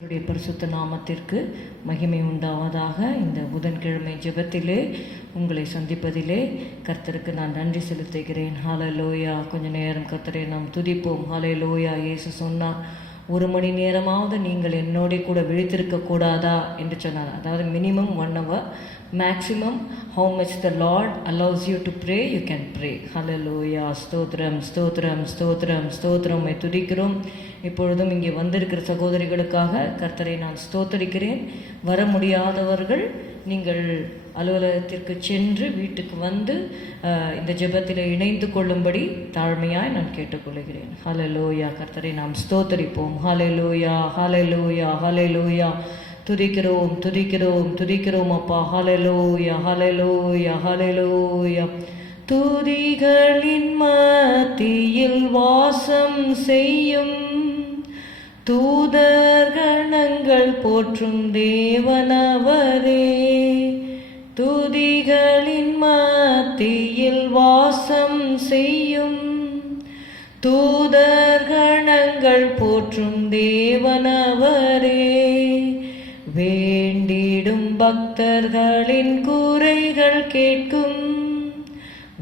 அவருடைய பரிசுத்த நாமத்திற்கு மகிமை உண்டாவதாக. இந்த புதன்கிழமை ஜெபத்திலே உங்களை சந்திப்பதிலே கர்த்தருக்கு நான் நன்றி செலுத்துகிறேன். ஹல்லேலூயா. கொஞ்ச நேரம் கர்த்தரை நாம் துதிப்போம். ஹல்லேலூயா. இயேசு சொன்னார், 1 மணி நேரமாவது நீங்கள் என்னோட கூட விழித்திருக்க கூடாதா என்று சொன்னார். அதாவது minimum 1 hour, maximum how much the Lord allows you to pray, you can pray. ஹல்லேலூயா. ஸ்தோத்திரம் ஸ்தோத்திரம் ஸ்தோத்திரம் ஸ்தோத்திரம். துதிக்கிறோம். இப்பொழுதும் இங்கே வந்திருக்கிற சகோதரிகளுக்காக கர்த்தரை நான் ஸ்தோத்தரிக்கிறேன். வர முடியாதவர்கள் நீங்கள் அலுவலகத்திற்கு சென்று வீட்டுக்கு வந்து இந்த ஜெபத்தில் இணைந்து கொள்ளும்படி தாழ்மையாய் நான் கேட்டுக்கொள்கிறேன். ஹல்லேலூயா. கர்த்தரை நாம் ஸ்தோத்தரிப்போம். ஹல்லேலூயா ஹல்லேலூயா ஹல்லேலூயா. துதிக்கிறோம் துதிக்கிறோம் துதிக்கிறோம் அப்பா. ஹல்லேலூயா ஹல்லேலூயா ஹல்லேலூயா. துதிகளின் மத்தியில் வாசம் செய்யும் தூதர்கணங்கள் போற்றும் தேவனவரே. துதிகளின் மத்தியில் வாசம் செய்யும் தூதர்கணங்கள் போற்றும் தேவனவரே. வேண்டிடும் பக்தர்களின் குறைகள் கேட்கும்,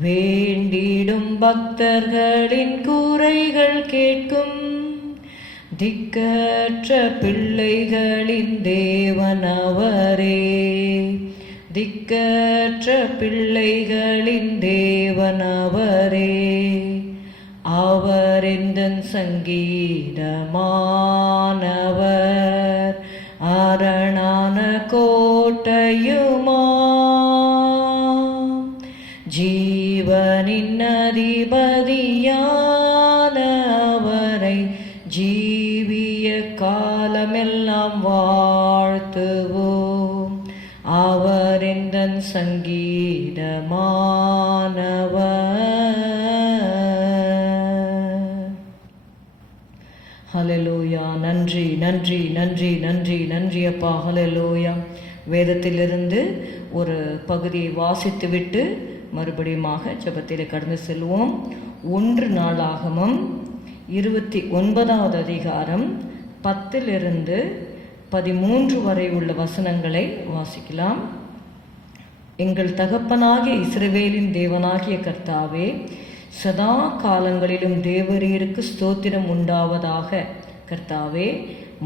வேண்டிடும் பக்தர்களின் குறைகள் கேட்கும் திக்கற்ற பிள்ளைகளின் தேவனவரே. திக்கற்ற பிள்ளைகளின் தேவனவரே. அவர் எந்தன் சங்கீதமானவர், அரணான கோட்டையுமா, ஜீவனின் அதிபதியானவரை ஜீவிய காலமெல்லாம் வாழ்த்துவோம். அவர் எந்தன் சங்கீதமானவர். ஹல்லேலூயா. நன்றி நன்றி நன்றி நன்றி நன்றி அப்பா. ஹல்லேலூயா. வேதத்திலிருந்து ஒரு பகுதியை வாசித்துவிட்டு மறுபடியுமாக ஜெபத்திலே கடந்து செல்வோம். 1 நாளாகமம் 29வது அதிகாரம் 10 13 வரை உள்ள வசனங்களை வாசிக்கலாம். எங்கள் தகப்பனாகிய இஸ்ரவேலின் தேவனாகிய கர்த்தாவே, சதா காலங்களிலும் தேவரீருக்கு ஸ்தோத்திரம் உண்டாவதாக. கர்த்தாவே,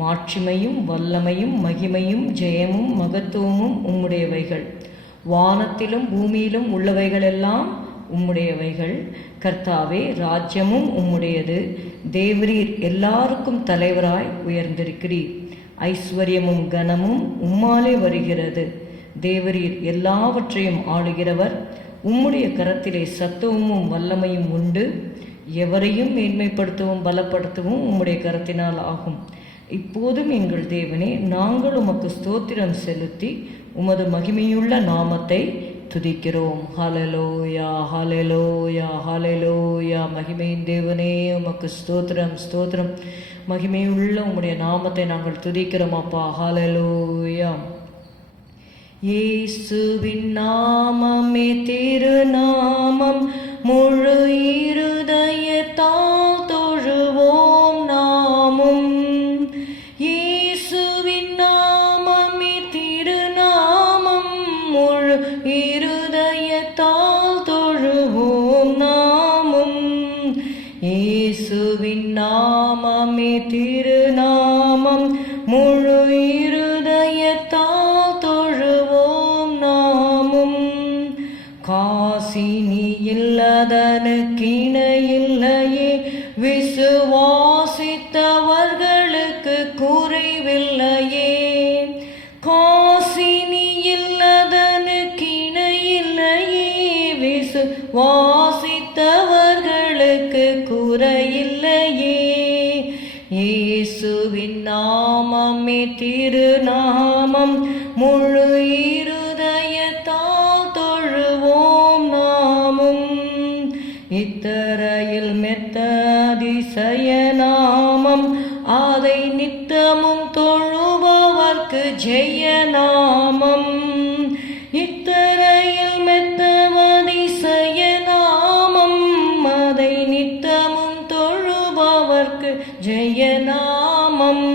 மாட்சிமையும் வல்லமையும் மகிமையும் ஜெயமும் மகத்துவமும் உம்முடையவைகள். வானத்திலும் பூமியிலும் உள்ளவைகளெல்லாம் உம்முடையவைகள். கர்த்தாவே, ராஜ்யமும் உம்முடையது. தேவரீர் எல்லாருக்கும் தலைவராய் உயர்ந்திருக்கிறீர். ஐஸ்வர்யமும் கனமும் உம்மாலே வருகிறது. தேவரீர் எல்லாவற்றையும் ஆளுகிறவர். உம்முடைய கரத்திலே சத்துவமும் வல்லமையும் உண்டு. எவரையும் மேன்மைப்படுத்தவும் பலப்படுத்தவும் உம்முடைய கரத்தினால் ஆகும். இப்போதும் எங்கள் தேவனே, நாங்கள் உமக்கு ஸ்தோத்திரம் செலுத்தி உமது மகிமையுள்ள நாமத்தை துதிக்கிறோம். ஹல்லேலூயா ஹல்லேலூயா ஹல்லேலூயா. மகிமையின் தேவனே, உமக்கு ஸ்தோத்திரம் ஸ்தோத்திரம். மகிமையுள்ள உம்முடைய நாமத்தை நாங்கள் துதிக்கிறோம் அப்பா. ஹல்லேலூயா. இயேசுவின் நாமமே திருநாமம், முழு இருதயத்தால் தொழுவோம் நாமும். இயேசுவின் நாமமே திருநாமம், முழு இருதயத்தால் தொழுவோம் நாமும். இயேசுவின் நாமமே திருநாமம், முழு இருதயத்தால் தொழுவோம் நாமும். காசினி இல்லதனுக்கிணையில்லையே, விசுவாசித்தவர்களுக்கு குறைவில்லையே. காசினி இல்லதனுக்கிணையில்லையே, விசுவாசித்தவர்களுக்கு குறையில்லையே. இயேசுவின் நாமமே திருநாமம், முழு இருதயத்தால் தொழுவோம் நாமும். இத்தரையில் மெத்த அதிசய நாமம், அதை நித்தமும் தொழுபவர்க்கு ஜெய நாமம். இத்தரையில் மெத்த அதிசய நாமம், அதை நித்தமும் தொழுபவர்க்கு ஜெயநாமம்.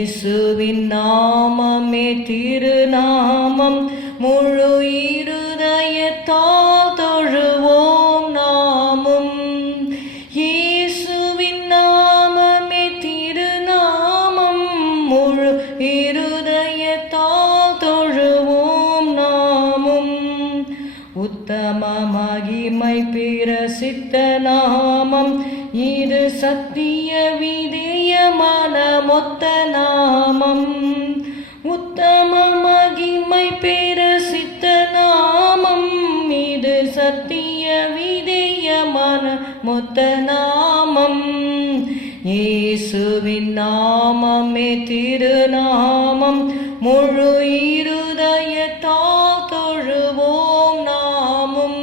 இயேசுவின் நாமமே திருநாமம், முழு இருதயத்தால் தொழுவோம் நாமும். இயேசுவின் நாமமே திருநாமம், முழு இருதயத்தால் தொழுவோம் நாமும். உத்தம மகிமை பிரசித்த நாமம், இது சத்திய விதேயமான மொத்த நாமம். உத்தம மகிமை பிரசித்த நாமம், இது சத்திய விதேயமான மொத்த நாமம். இயேசுவின் நாமமே திருநாமம், முழு இருதயத்தால் தொழுவோம் நாமும்.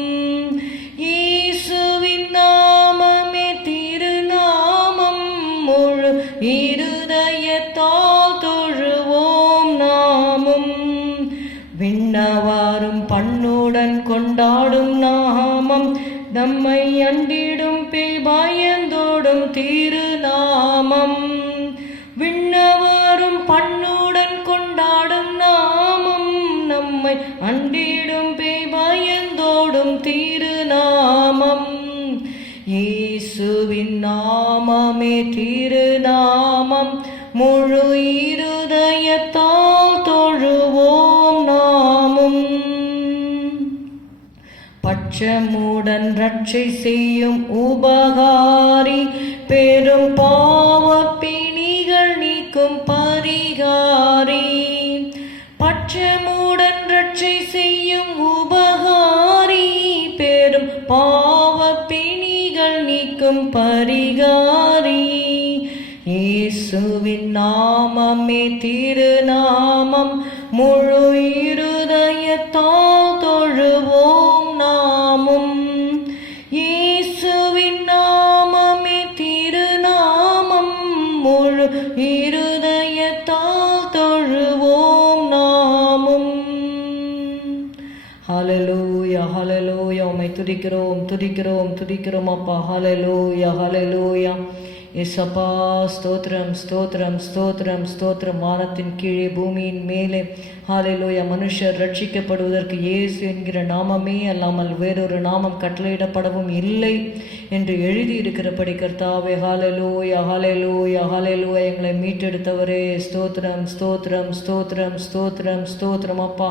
இயேசுவின் நாமமே திருநாமம், முழு இருதயத்தால் தொழுவோம் நாமும். விண்ணவாரும் பண்ணுடன் கொண்டாடும் நாமம், நம்மை அண்டிடும் பேய் பயந்தோடும் திருநாமம். விண்ணவாரும் பண்ணுடன் கொண்டாடும் நாமம், நம்மை அண்டிடும் பேய் பயந்தோடும் திருநாமம். இயேசுவின் நாமமே திருநாமம், முழு இருதயத்தால் தொழுவோம் நாமும். பட்சமுடன் ரட்சை செய்யும் உபகாரி, பெரும் பாவ பிணிகள் நீக்கும் பரிகாரி. பட்சமுடன் ரட்சை செய்யும் உபகாரி, பெரும் பாவ பிணிகள் நீக்கும் பரிகாரி. இயேசுவின் நாமமே திருநாமம், முழு இருதயத்தால் தொழுவோம் நாமும். இயேசுவின் நாமமே திருநாமம், முழு இருதயத்தால் தொழுவோம் நாமும். ஹல்லேலூயா ஹல்லேலூயா. உம்மை துதிக்கிறோம் துதிக்கிறோம் துதிக்கிறோம் அப்பா. ஹல்லேலூயா ஹல்லேலூயா. ஏசப்பா ஸ்தோத்திரம் ஸ்தோத்திரம் ஸ்தோத்திரம் ஸ்தோத்திரம். வானத்தின் கீழே பூமியின் மேலே ஹல்லேலூயா மனுஷர் ரட்சிக்கப்படுவதற்கு இயேசு என்கிற நாமமே அல்லாமல் வேறொரு நாமம் கட்டளையிடப்படவும் இல்லை என்று எழுதியிருக்கிறபடி கர்த்தாவே ஹல்லேலூயா ஹல்லேலூயா ஹல்லேலூயா. எங்களை மீட்டெடுத்தவரே ஸ்தோத்திரம் ஸ்தோத்திரம் ஸ்தோத்திரம் ஸ்தோத்திரம் ஸ்தோத்திரம் அப்பா.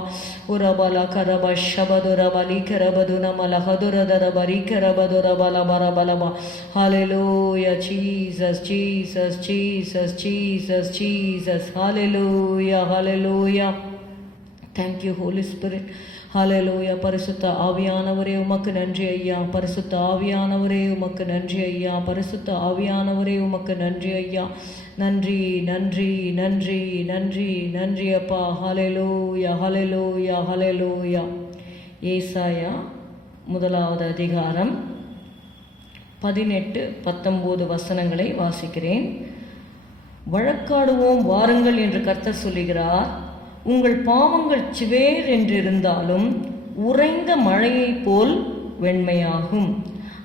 உரபல கரப ஷபதுரபலி கரபது நமல ஹதுரதரபரி கரபதுரபல பரபலபா. ஹல்லேலூயா. Jesus, Jesus, Jesus, Jesus, Jesus. Hallelujah, hallelujah. Thank you, Holy Spirit. ஹல்லேலூயா. பரிசுத்த ஆவியானவரே உமக்கு நன்றி ஐயா. பரிசுத்த ஆவியானவரே உமக்கு நன்றி ஐயா. பரிசுத்த ஆவியானவரே உமக்கு நன்றி ஐயா. நன்றி நன்றி நன்றி நன்றி நன்றி அப்பா. ஹல்லேலூயா ஹல்லேலூயா ஹல்லேலூயா. ஏசாயா 1வது அதிகாரம் 18-19 வசனங்களை வாசிக்கிறேன். வழக்காடுவோம் வாருங்கள் என்று கர்த்தர் சொல்லுகிறார். உங்கள் பாவங்கள் சிவேர் என்றிருந்தாலும் உறைந்த மழையைப் போல் வெண்மையாகும்.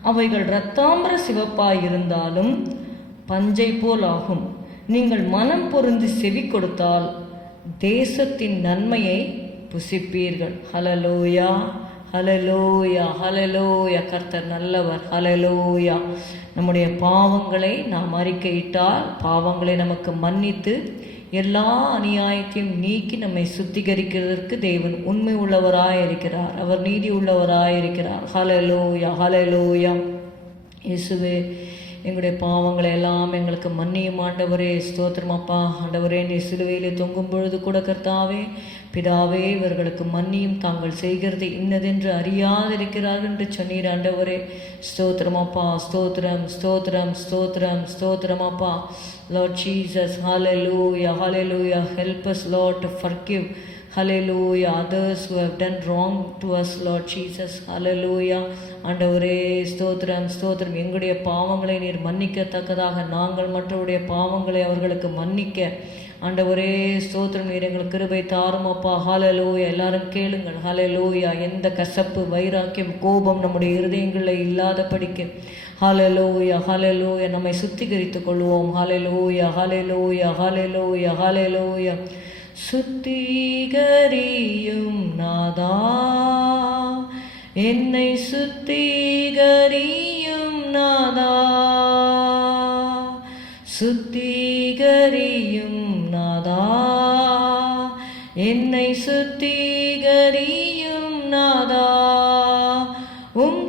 அவைகள் இரத்தாம்பர சிவப்பாயிருந்தாலும் பஞ்சை போல் ஆகும். நீங்கள் மனம் பொருந்தி செவி கொடுத்தால் தேசத்தின் நன்மையை புசிப்பீர்கள். ஹல்லேலூயா ஹல்லேலூயா ஹல்லேலூயா. கர்த்தர் நல்லவர். ஹல்லேலூயா. நம்முடைய பாவங்களை நாம் அறிக்கையிட்டால் பாவங்களை நமக்கு மன்னித்து எல்லா அநியாயத்தையும் நீக்கி நம்மை சுத்திகரிக்கிறதற்கு தேவன் உண்மை உள்ளவராய் இருக்கிறார். அவர் நீதி உள்ளவராய் இருக்கிறார். ஹல்லேலூயா ஹல்லேலூயா. இயேசுவே எங்களுடைய பாவங்களை எல்லாம் எங்களுக்கு மன்னியும் ஆண்டவரே. ஸ்தோத்திரம் அப்பா. ஆண்டவரே நீ சிலுவையிலே தொங்கும் பொழுது கூட கர்த்தாவே பிதாவே இவர்களுக்கு மன்னியும், தாங்கள் செய்கிறது இன்னதென்று அறியாதிருக்கிறார்கள் என்று சொன்னீர் ஆண்டவரே. ஸ்தோத்திரம் அப்பா. ஸ்தோத்திரம் ஸ்தோத்திரம் ஸ்தோத்திரம் ஸ்தோத்திரம் அப்பா. Lord Jesus, hallelujah hallelujah. Help us Lord to forgive, hallelujah, others who have done wrong to us Lord Jesus. hallelujah. ஆண்டவரே ஸ்தோத்திரம் ஸ்தோத்திரம். எங்களுடைய பாவங்களை நீர் மன்னிக்கத்தக்கதாக நாங்கள் மற்றவருடைய பாவங்களை அவர்களுக்கு மன்னிக்க ஆண்டவரே ஸ்தோத்திரம். நீர் எங்களுக்கு கிருபை தாரும் அப்பா. ஹல்லேலூயா. எல்லாரும் கேளுங்கள். ஹல்லேலூயா. எந்த கசப்பு வைராக்கியம் கோபம் நம்முடைய இருதயங்களில் இல்லாத படிக்க ஹalleluya ஹalleluya. நம்மை சுத்திகரித்துக் கொள்வோம். ஹalleluya ஹalleluya ஹalleluya ஹalleluya. சுத்திகரியும் நாதா, என்னை சுத்திகரியும் நாதா, சுத்திகரியும் நாதா, என்னை சுத்திகரியும் நாதா.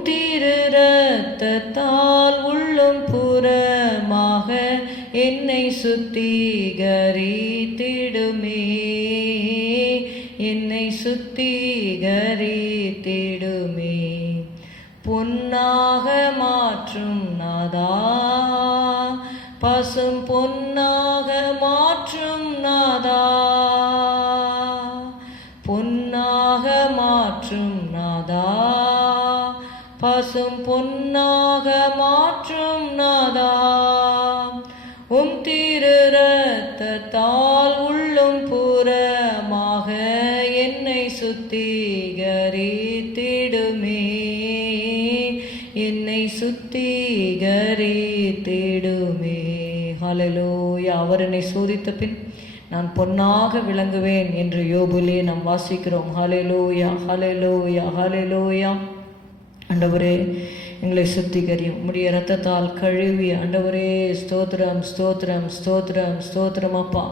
திரு இரத்தத்தால் உள்ளும் புறமாக என்னை சுத்திகரித்திடுமே, என்னை சுத்திகரித்திடுமே. பொன்னாக மாற்றும் நாதா, பசும் பொன்னாக மாற்றும் நாதா, பொன்னாக மாற்றும் நாதா, பசும் பொன்னாக மாற்றும் நாதா. திரு இரத்தத்தால் உள்ளும் புறமாக என்னை சுத்திகரித்திடுமே, என்னை சுத்திகரித்திடுமே. ஹல்லேலூயா. அவர் என்னை சோதித்த பின் நான் பொன்னாக விளங்குவேன் என்று யோபுலே நாம் வாசிக்கிறோம். ஹல்லேலூயா ஹல்லேலூயா ஹல்லேலூயா. ஆண்டவரே, எங்களை சுத்திகரியும் உம்முடைய இரத்தத்தால் கழுவி. ஆண்டவரே, ஸ்தோத்திரம் ஸ்தோத்திரம் ஸ்தோத்திரம் ஸ்தோத்திரம் அப்பா.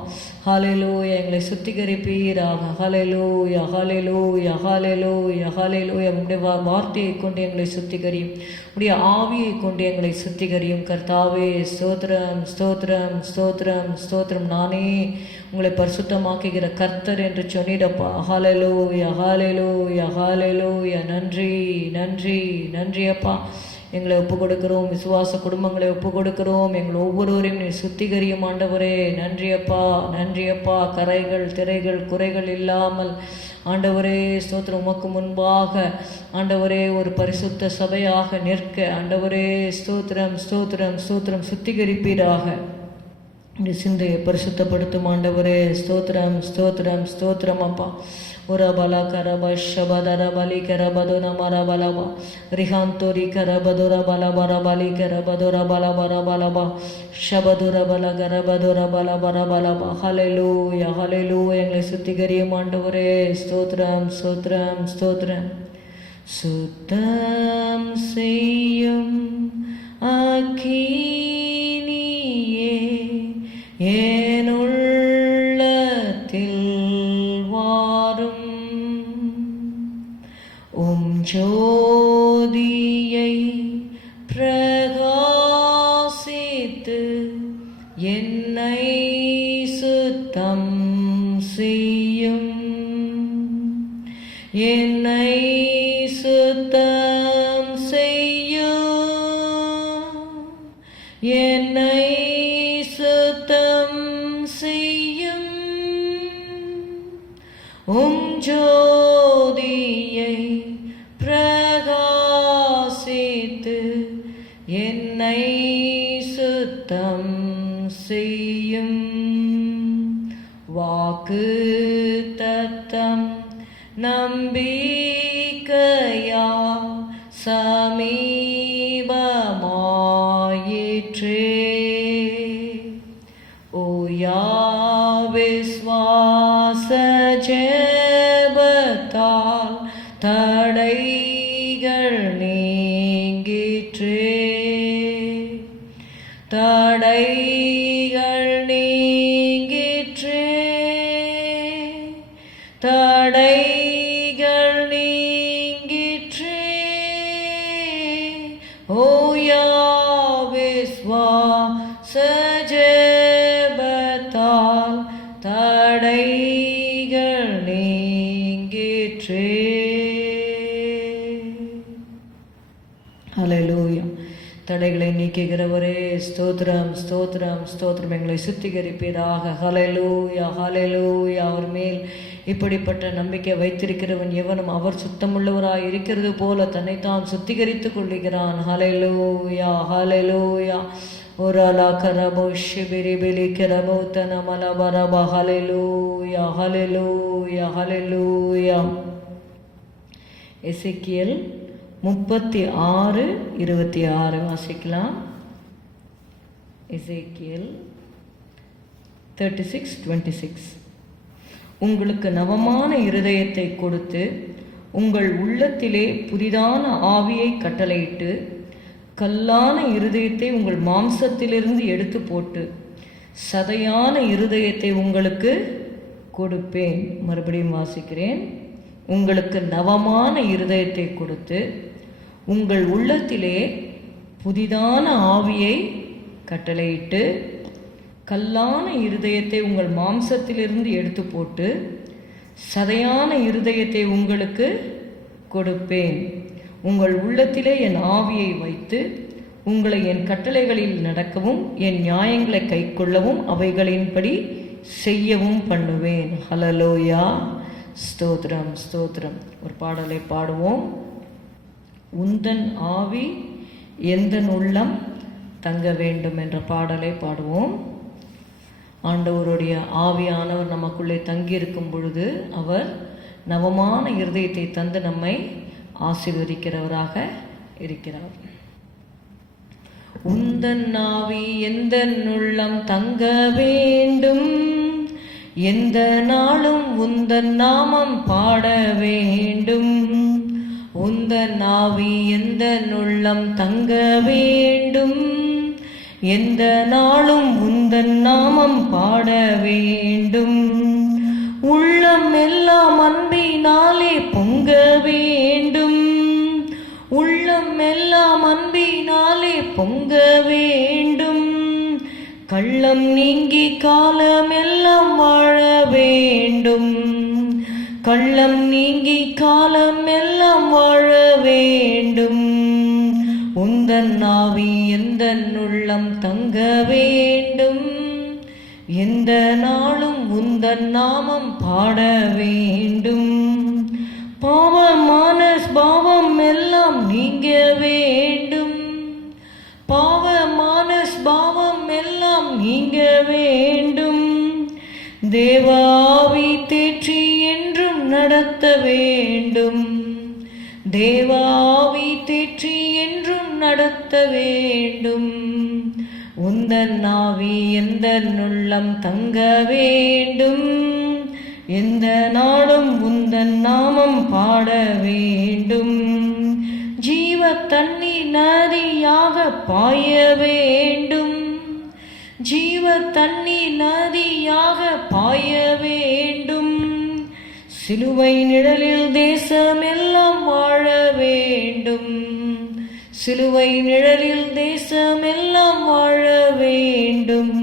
ஹல்லேலூயா. எங்களை சுத்திகரிப்பீராக. ஹல்லேலூயா ஹல்லேலூயா ஹல்லேலூயா ஹல்லேலூயா. உம்முடைய வார்த்தையை கொண்டு எங்களை சுத்திகரியும், உம்முடைய ஆவியை கொண்டு எங்களை சுத்திகரியும் கர்த்தாவே. ஸ்தோத்திரம் ஸ்தோத்திரம் ஸ்தோத்திரம் ஸ்தோத்திரம். நானே உங்களை பரிசுத்தமாக்குகிற கர்த்தர் என்று சொன்னிடப்பா. ஹல்லேலூயா ஹல்லேலூயா ஹல்லேலூயா. நன்றி நன்றி நன்றி அப்பா. எங்களை ஒப்பு கொடுக்கிறோம், விசுவாச குடும்பங்களை ஒப்பு கொடுக்கிறோம். எங்களை ஒவ்வொருவரையும் நீ சுத்திகரியும் ஆண்டவரே. நன்றி அப்பா நன்றி அப்பா. கரைகள் திரைகள் குறைகள் இல்லாமல் ஆண்டவரே ஸ்தோத்திரம் உமக்கு முன்பாக ஆண்டவரே ஒரு பரிசுத்த சபையாக நிற்க ஆண்டவரே ஸ்தோத்திரம் ஸ்தோத்திரம் ஸ்தோத்திரம். சுத்திகரிப்பீராக. இந்த சிந்தையை பரிசுத்தப்படுத்தும் ஆண்டவரே. ஸ்தோத்திரம் ஸ்தோத்திரம் ஸ்தோத்திரம் அப்பா. உரபல கரப ஷபதர பலி கரபதுர மரபலபா ரிஹாந்தோரி கரபதுர பலபர பலி கரபதுர பலபர பலபா ஷபதுர பல கரபதுர பலபர பலபா. ஹல்லேலூயா ஹல்லேலூயா. எங்களை சுத்திகரியும் ஆண்டவரே. ஸ்தோத்திரம் ஸ்தோத்திரம் ஸ்தோத்திரம். சுத்தம் செய்யும் அக்கினியே ஏன் உள்ளத்தில் வாரும், ஜோதியை பிரகாசித்து என்னை சுத்தம் செய்யும், என்னை சுத்தம் செய்யும், என்னை சுத்தம் செய்யும். ஜோதியை பிரகாசித்து என்னை சுத்தம் செய்யும். வாக்கு தத்தம் நம்பிக்கையா சமீபமாயிற்றே. ஓயா விஸ்வாச ஜெபத்தால் தடைகள் நீங்கிற்றே, தடைகள் நீங்கிற்றே, தடைகள் நீங்கிற்றே. ஓயா விஸ்வாச ஜெபத்தால் தடைகள் நீங்கிற்றே. ஹல்லேலூயா. தடைகளை நீக்குகிறவரே ஸ்தோத்திரம் ஸ்தோத்திரம் ஸ்தோத்திரம். எங்களை சுத்திகரிப்பீராக. ஹல்லேலூயா ஹல்லேலூயா. அவர் மேல் இப்படிப்பட்ட நம்பிக்கை வைத்திருக்கிறவன் எவனும் அவர் சுத்தமுள்ளவராய் இருக்கிறது போல தன்னைத்தான் சுத்திகரித்துக் கொள்ளுகிறான். ஹல்லேலூயா ஹல்லேலூயா. ஒரலா கரபோ ஷிபிரி பிலி கரபோ தனமல பரப. ஹல்லேலூயா ஹல்லேலூயா ஹல்லேலூயா. எசேக்கியேல் 36:26 வாசிக்கலாம். எசேக்கியேல் 36:26. உங்களுக்கு நவமான இருதயத்தை கொடுத்து உங்கள் உள்ளத்திலே புதிதான ஆவியை கட்டளையிட்டு கல்லான இருதயத்தை உங்கள் மாம்சத்திலிருந்து எடுத்து போட்டு சதையான இருதயத்தை உங்களுக்கு கொடுப்பேன். மறுபடியும் வாசிக்கிறேன். உங்களுக்கு நவமான இருதயத்தை கொடுத்து உங்கள் உள்ளத்திலே புதிதான ஆவியை கட்டளையிட்டு கல்லான இருதயத்தை உங்கள் மாம்சத்திலிருந்து எடுத்து போட்டு சதையான இருதயத்தை உங்களுக்கு கொடுப்பேன். உங்கள் உள்ளத்திலே என் ஆவியை வைத்து உங்களை என் கட்டளைகளில் நடக்கவும் என் நியாயங்களை கைக்கொள்ளவும் அவைகளின்படி செய்யவும் பண்ணுவேன். ஹல்லேலூயா. ஸ்தோத்திரம் ஸ்தோத்திரம். ஒரு பாடலை பாடுவோம். உந்தன் ஆவி எந்தன் உள்ளம் தங்க வேண்டும் என்ற பாடலை பாடுவோம். ஆண்டவருடைய ஆவியானவர் நமக்குள்ளே தங்கியிருக்கும் பொழுது அவர் நவமான இருதயத்தை தந்து நம்மை ஆசீர்வதிக்கிறவராக இருக்கிறார். உந்தன் ஆவி எந்தன் உள்ளம் தங்க வேண்டும், எந்த நாளும் உந்தன் நாமம் பாட வேண்டும். உந்தன் ஆவி எந்தன் உள்ளம் தங்க வேண்டும், எந்த நாளும் உந்தன் நாமம் பாட வேண்டும். உள்ளம் எல்லாம் அன்பினாலே பொங்க வேண்டும், உள்ளம் எல்லாம் அன்பினாலே பொங்க வேண்டும். கள்ளம் நீங்கி காலம் எல்லாம் வாழ வேண்டும், கள்ளம் நீங்கி காலம் எல்லாம் வாழ வேண்டும். உந்தன் ஆவி எந்தன் உள்ளம் தங்க வேண்டும், எந்த நாளும் உந்தன் நாமம் பாட வேண்டும். பாவமான பாவம் எல்லாம் நீங்க வேண்டும், பாவமான பாவம் எல்லாம் நீங்க வேண்டும். தேவ ஆவி தேற்றி என்றும் நடத்த வேண்டும், தேவ ஆவி தேற்றி என்றும் நடத்த வேண்டும். உந்தன் ஆவி எந்தன் உள்ளம் தங்க வேண்டும், எந்த நாளும் உந்தன் நாமம் பாட வேண்டும். ஜீவ தண்ணீர் நதியாக பாய வேண்டும், ஜீவ தண்ணீர் நதியாக பாய வேண்டும். சிலுவை நிழலில் தேசம் எல்லாம் வாழ வேண்டும், சிலுவை நிழலில் தேசம் எல்லாம் வாழ வேண்டும்.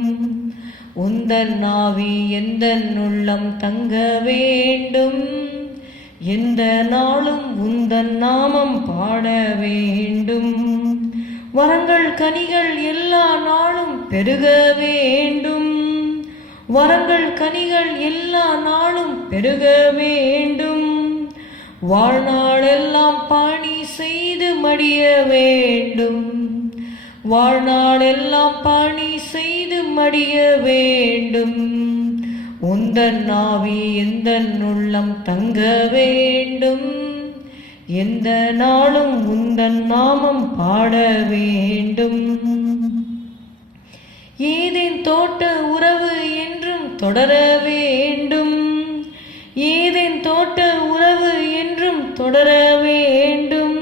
உந்தன் ஆவி எந்தன் உள்ளம் தங்க வேண்டும், எந்த நாளும் உந்தன் நாமம் பாட வேண்டும். வரங்கள் கனிகள் எல்லா நாளும் பெருக வேண்டும், வரங்கள் கனிகள் எல்லா நாளும் பெருக வேண்டும். வாழ்நாளெல்லாம் பணி செய்து மடிய வேண்டும், வாழ்நாளெல்லாம் பணி செய்து மடிய வேண்டும். உந்தன் ஆவி எந்தன் உள்ளம் தங்க வேண்டும், எந்த நாளும் உந்தன் நாமம் பாட வேண்டும். ஏதேன் தோட்ட உறவு என்றும் தொடர வேண்டும், ஏதேன் தோட்ட உறவு என்றும் தொடர வேண்டும்.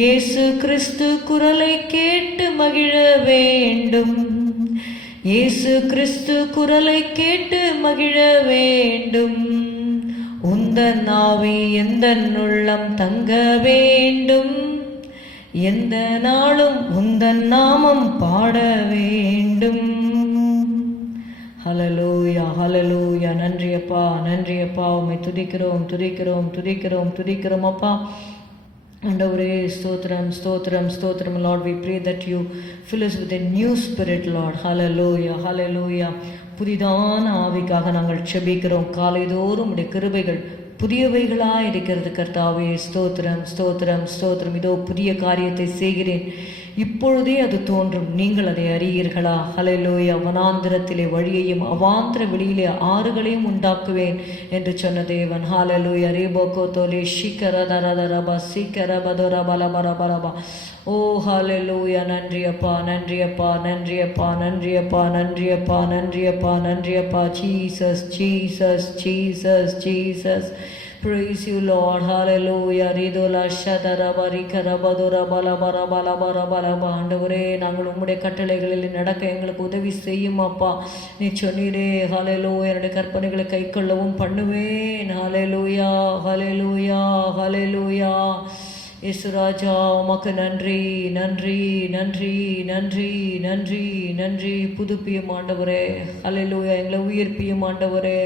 இயேசு கிறிஸ்து குரலை கேட்டு மகிழ வேண்டும், இயேசு கிறிஸ்து குரலை கேட்டு மகிழ வேண்டும். உந்தன் ஆவி எந்தன் உள்ளம் தங்க வேண்டும், எந்த நாளும் உந்தன் நாமம் பாட வேண்டும். ஹல்லேலூயா ஹல்லேலூயா. நன்றி அப்பா, நன்றி அப்பா. உம்மை துதிக்கிறோம் துதிக்கிறோம் துதிக்கிறோம் துதிக்கிறோம் அப்பா. ஆண்டவரே ஸ்தோத்திரம் ஸ்தோத்திரம் ஸ்தோத்திரம். Lord, we pray that you fill us with a new spirit, Lord. Hallelujah hallelujah. புதிதான ஆவிக்காக நாங்கள் செபிக்கிறோம். காலைதோறும் உடைய கிருபைகள் புதியவைகளாக இருக்கிறது கர்த்தாவே. ஸ்தோத்திரம் ஸ்தோத்திரம் ஸ்தோத்திரம். இதோ புதிய காரியத்தை செய்கிறேன், இப்பொழுதே அது தோன்றும், நீங்கள் அதை அறியீர்களா? ஹல்லேலூயா. வனாந்திரத்திலே வழியையும் அவாந்திர வெளியிலே ஆறுகளையும் உண்டாக்குவேன் என்று சொன்ன தேவன். ஹல்லேலூயா. ரேபோகோ தோலே ஷிகரதரதரபா சிகரபதோரபலபரபலபா. ஓ ஹல்லேலூயா. நன்றியப்பா, நன்றியப்பா, நன்றியப்பா, நன்றியப்பா, நன்றியப்பா, நன்றியப்பா, நன்றியப்பா. Jesus, Jesus, Jesus, Jesus. Praise you, Lord. Hallelujah. Ridola shadara barikara badura bala bara bala bara bara ba. ஆண்டவரே, நாங்கள் உம்முடைய கட்டளைகளில் நடக்க எங்களுக்கு உதவி செய்யும் அப்பா. நீ சொன்னீரே, ஹல்லேலூயா, என்னுடைய கற்பனைகளை கைக்கொள்ளவும் பண்ணுவேன். ஹல்லேலூயா, ஹல்லேலூயா, ஹல்லேலூயா. இயேசுராஜா, உமக்கு நன்றி, நன்றி, நன்றி, நன்றி, நன்றி, நன்றி. புதுப்பியும் ஆண்டவரே. ஹல்லேலூயா. எங்களை உயிர்ப்பியும் ஆண்டவரே.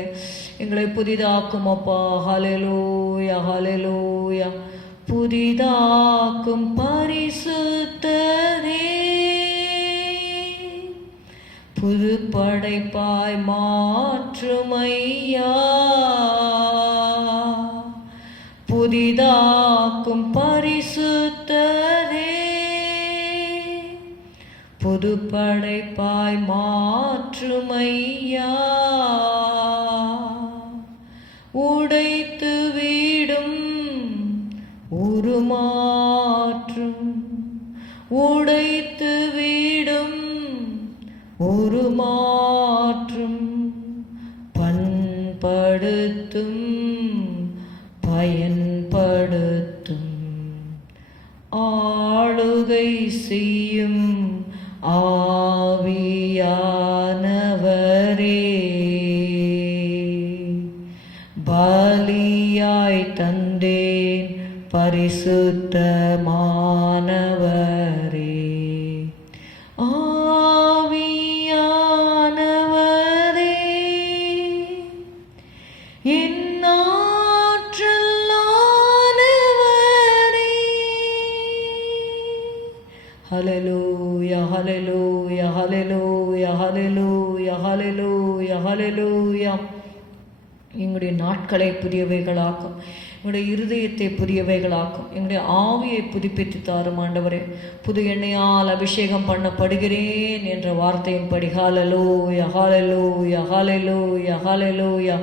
எங்களை புதிதாக்கும் அப்பா. ஹல்லேலூயா, ஹல்லேலூயா. புதிதாக்கும் பரிசுத்தரே, புது படைப்பாய் மாற்றுமையா. புதிதாக்கும் பரிசுத்தரே, புது படைப்பாய் மாற்றுமையா. உடைத்து வீடும் உருமாற்றும், உடைத்து வீடும் உருமாற்றும், பண்படுத்தும் பயன்படுத்தும், ஆளுகை செய்யும் ஆவியானவரே, பலியாய் தந்தேன் பரிசுத்தமானவரே. ஆவியானவரே, என் ஆற்றலானவரே. ஹல்லேலூயா, ஹல்லேலூயா, ஹல்லேலூயா, ஹல்லேலூயா, ஹல்லேலூயா, ஹல்லேலூயா. எங்களுடைய நாட்களை புதியவைகளாக்கும், எங்களுடைய இருதயத்தை புதியவைகளாக்கும், எங்களுடைய ஆவியை புதுப்பித்து தாரும் ஆண்டவரே. புது எண்ணெயால் அபிஷேகம் பண்ணப்படுகிறேன் என்ற வார்த்தையின் படி. ஹல்லேலூயா, ஹல்லேலூயா, ஹல்லேலூயா, ஹல்லேலூயா.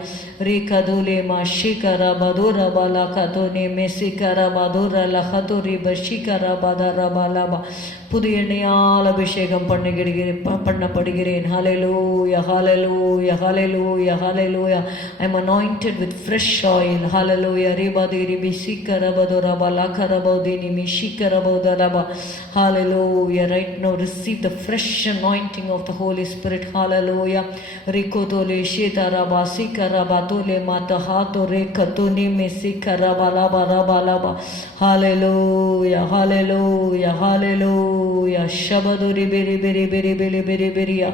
ரீ கதுலே மா ஷிகர பதுர பல கதுனே மெசிகர பதுர லஹதுரி பஷிகர பதர பலபா. புது எண்ணெயால் அபிஷேகம் பண்ணப்படுகிறேன். ஹல்லேலூயா, ஹல்லேலூயா, ஹல்லேலூயா, ஹல்லேலூயா. I am anointed with fresh oil. Hallelujah. Ribadiri bisikarabadora balakarabodini mishikarabodalaba. Hallelujah. Right now receive the fresh anointing of the Holy Spirit. Hallelujah. Rikotole shitaraba sikarabatole matahato rekatuni misikarabalaba. Hallelujah. Hallelujah. Hallelujah. Shabaduri beri beri beri beri beri beriya.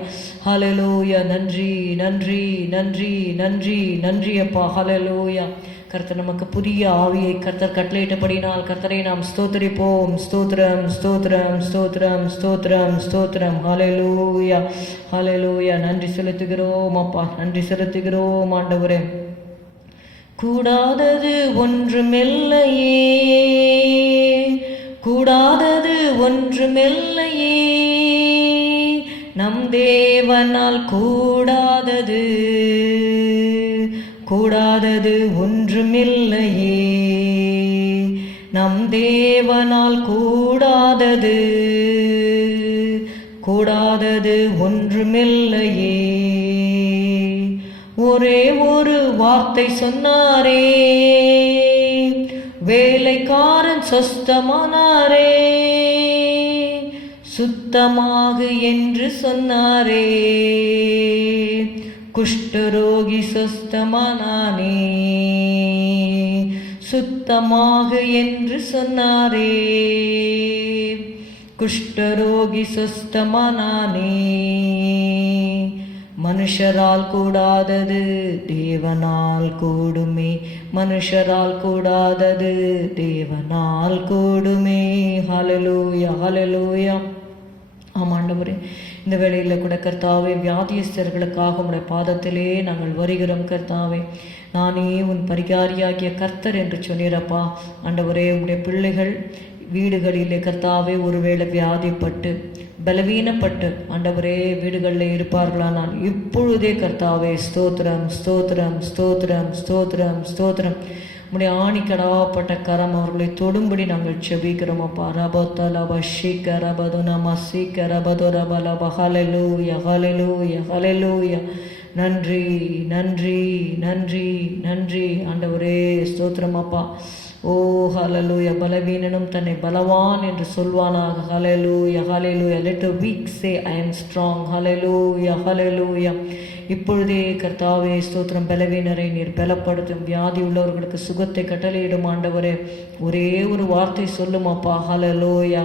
Hallelujah. நன்றி, நன்றி, நன்றி, நன்றி, நன்றி அப்பா. ஹல்லேலூயா. கர்த்தர் நமக்கு புதிய ஆவியை கர்த்தர் கட்டளையிட்டபடினால் கர்த்தரை நாம் ஸ்தோத்திரிப்போம். ஸ்தோத்திரம், ஸ்தோத்திரம், ஸ்தோத்திரம், ஸ்தோத்திரம், ஸ்தோத்திரம். ஹல்லேலூயா, ஹல்லேலூயா. நன்றி செலுத்துகிறோம் அப்பா, நன்றி செலுத்துகிறோம் ஆண்டவரே. கூடாதது ஒன்றுமில்லையே, கூடாதது ஒன்றுமில்லையே, நம் தேவனால் கூடாதது, கூடாதது ஒன்றுமில்லையே, நம் தேவனால் கூடாதது, கூடாதது ஒன்றுமில்லையே. ஒரே ஒரு வார்த்தை சொன்னாரே, வேலைக்காரன் சொஸ்தமானாரே, சுத்தமாக என்று சொன்னாரே, குஷ்டரோகி சொஸ்தமானானே, சுத்தமாக என்று சொன்னாரே, குஷ்டரோகி சொஸ்தமானானே. மனுஷரால் கூடாதது தேவனால் கூடுமே, மனுஷரால் கூடாதது தேவனால் கூடுமே. ஹல்லேலூயா, ஹல்லேலூயா. ஆமாண்டவரே, இந்த வேளையில் கூட கர்த்தாவே, வியாதியஸ்தர்களுக்காக உடைய பாதத்திலே நாங்கள் வருகிறோம் கர்த்தாவே. நானே உன் பரிகாரியாகிய கர்த்தர் என்று சொன்னீரப்பா. ஆண்டவரே, உடைய பிள்ளைகள் வீடுகளிலே கர்த்தாவே ஒருவேளை வியாதிப்பட்டு பலவீனப்பட்டு ஆண்டவரே வீடுகளில் இருப்பார்களானால் இப்பொழுதே கர்த்தாவே ஸ்தோத்திரம் ஸ்தோத்திரம் ஸ்தோத்திரம் ஸ்தோத்திரம் ஸ்தோத்திரம் உடைய ஆணிக்கடாப்பட்ட கரம் அவர்களை தொடும்படி நாங்கள் செபிக்கிறோம் அப்பா. ரபோத்தலப ஷீக்க ரபது நம சீக்க ரபது ரபலப ஹலலூய ஹலலூய ஹலலூய. நன்றி நன்றி நன்றி நன்றி ஆண்டவரே ஸ்தோத்திரம் அப்பா. ஓ ஹalleluya. பலவீனனும் தன்னை பலவான் என்று சொல்வானாக. ஹalleluya ஹalleluya. Let the weak say I am strong. ஹalleluya ஹalleluya. இப்பொழுதே கர்த்தாவே ஸ்தோத்திரம். பலவீனரை நீர் பலப்படுத்தும். வியாதி உள்ளவர்களுக்கு சுகத்தை கட்டளையிடும் ஆண்டவரே. ஒரே ஒரு வார்த்தை சொல்லும் அப்பா. ஹalleluya.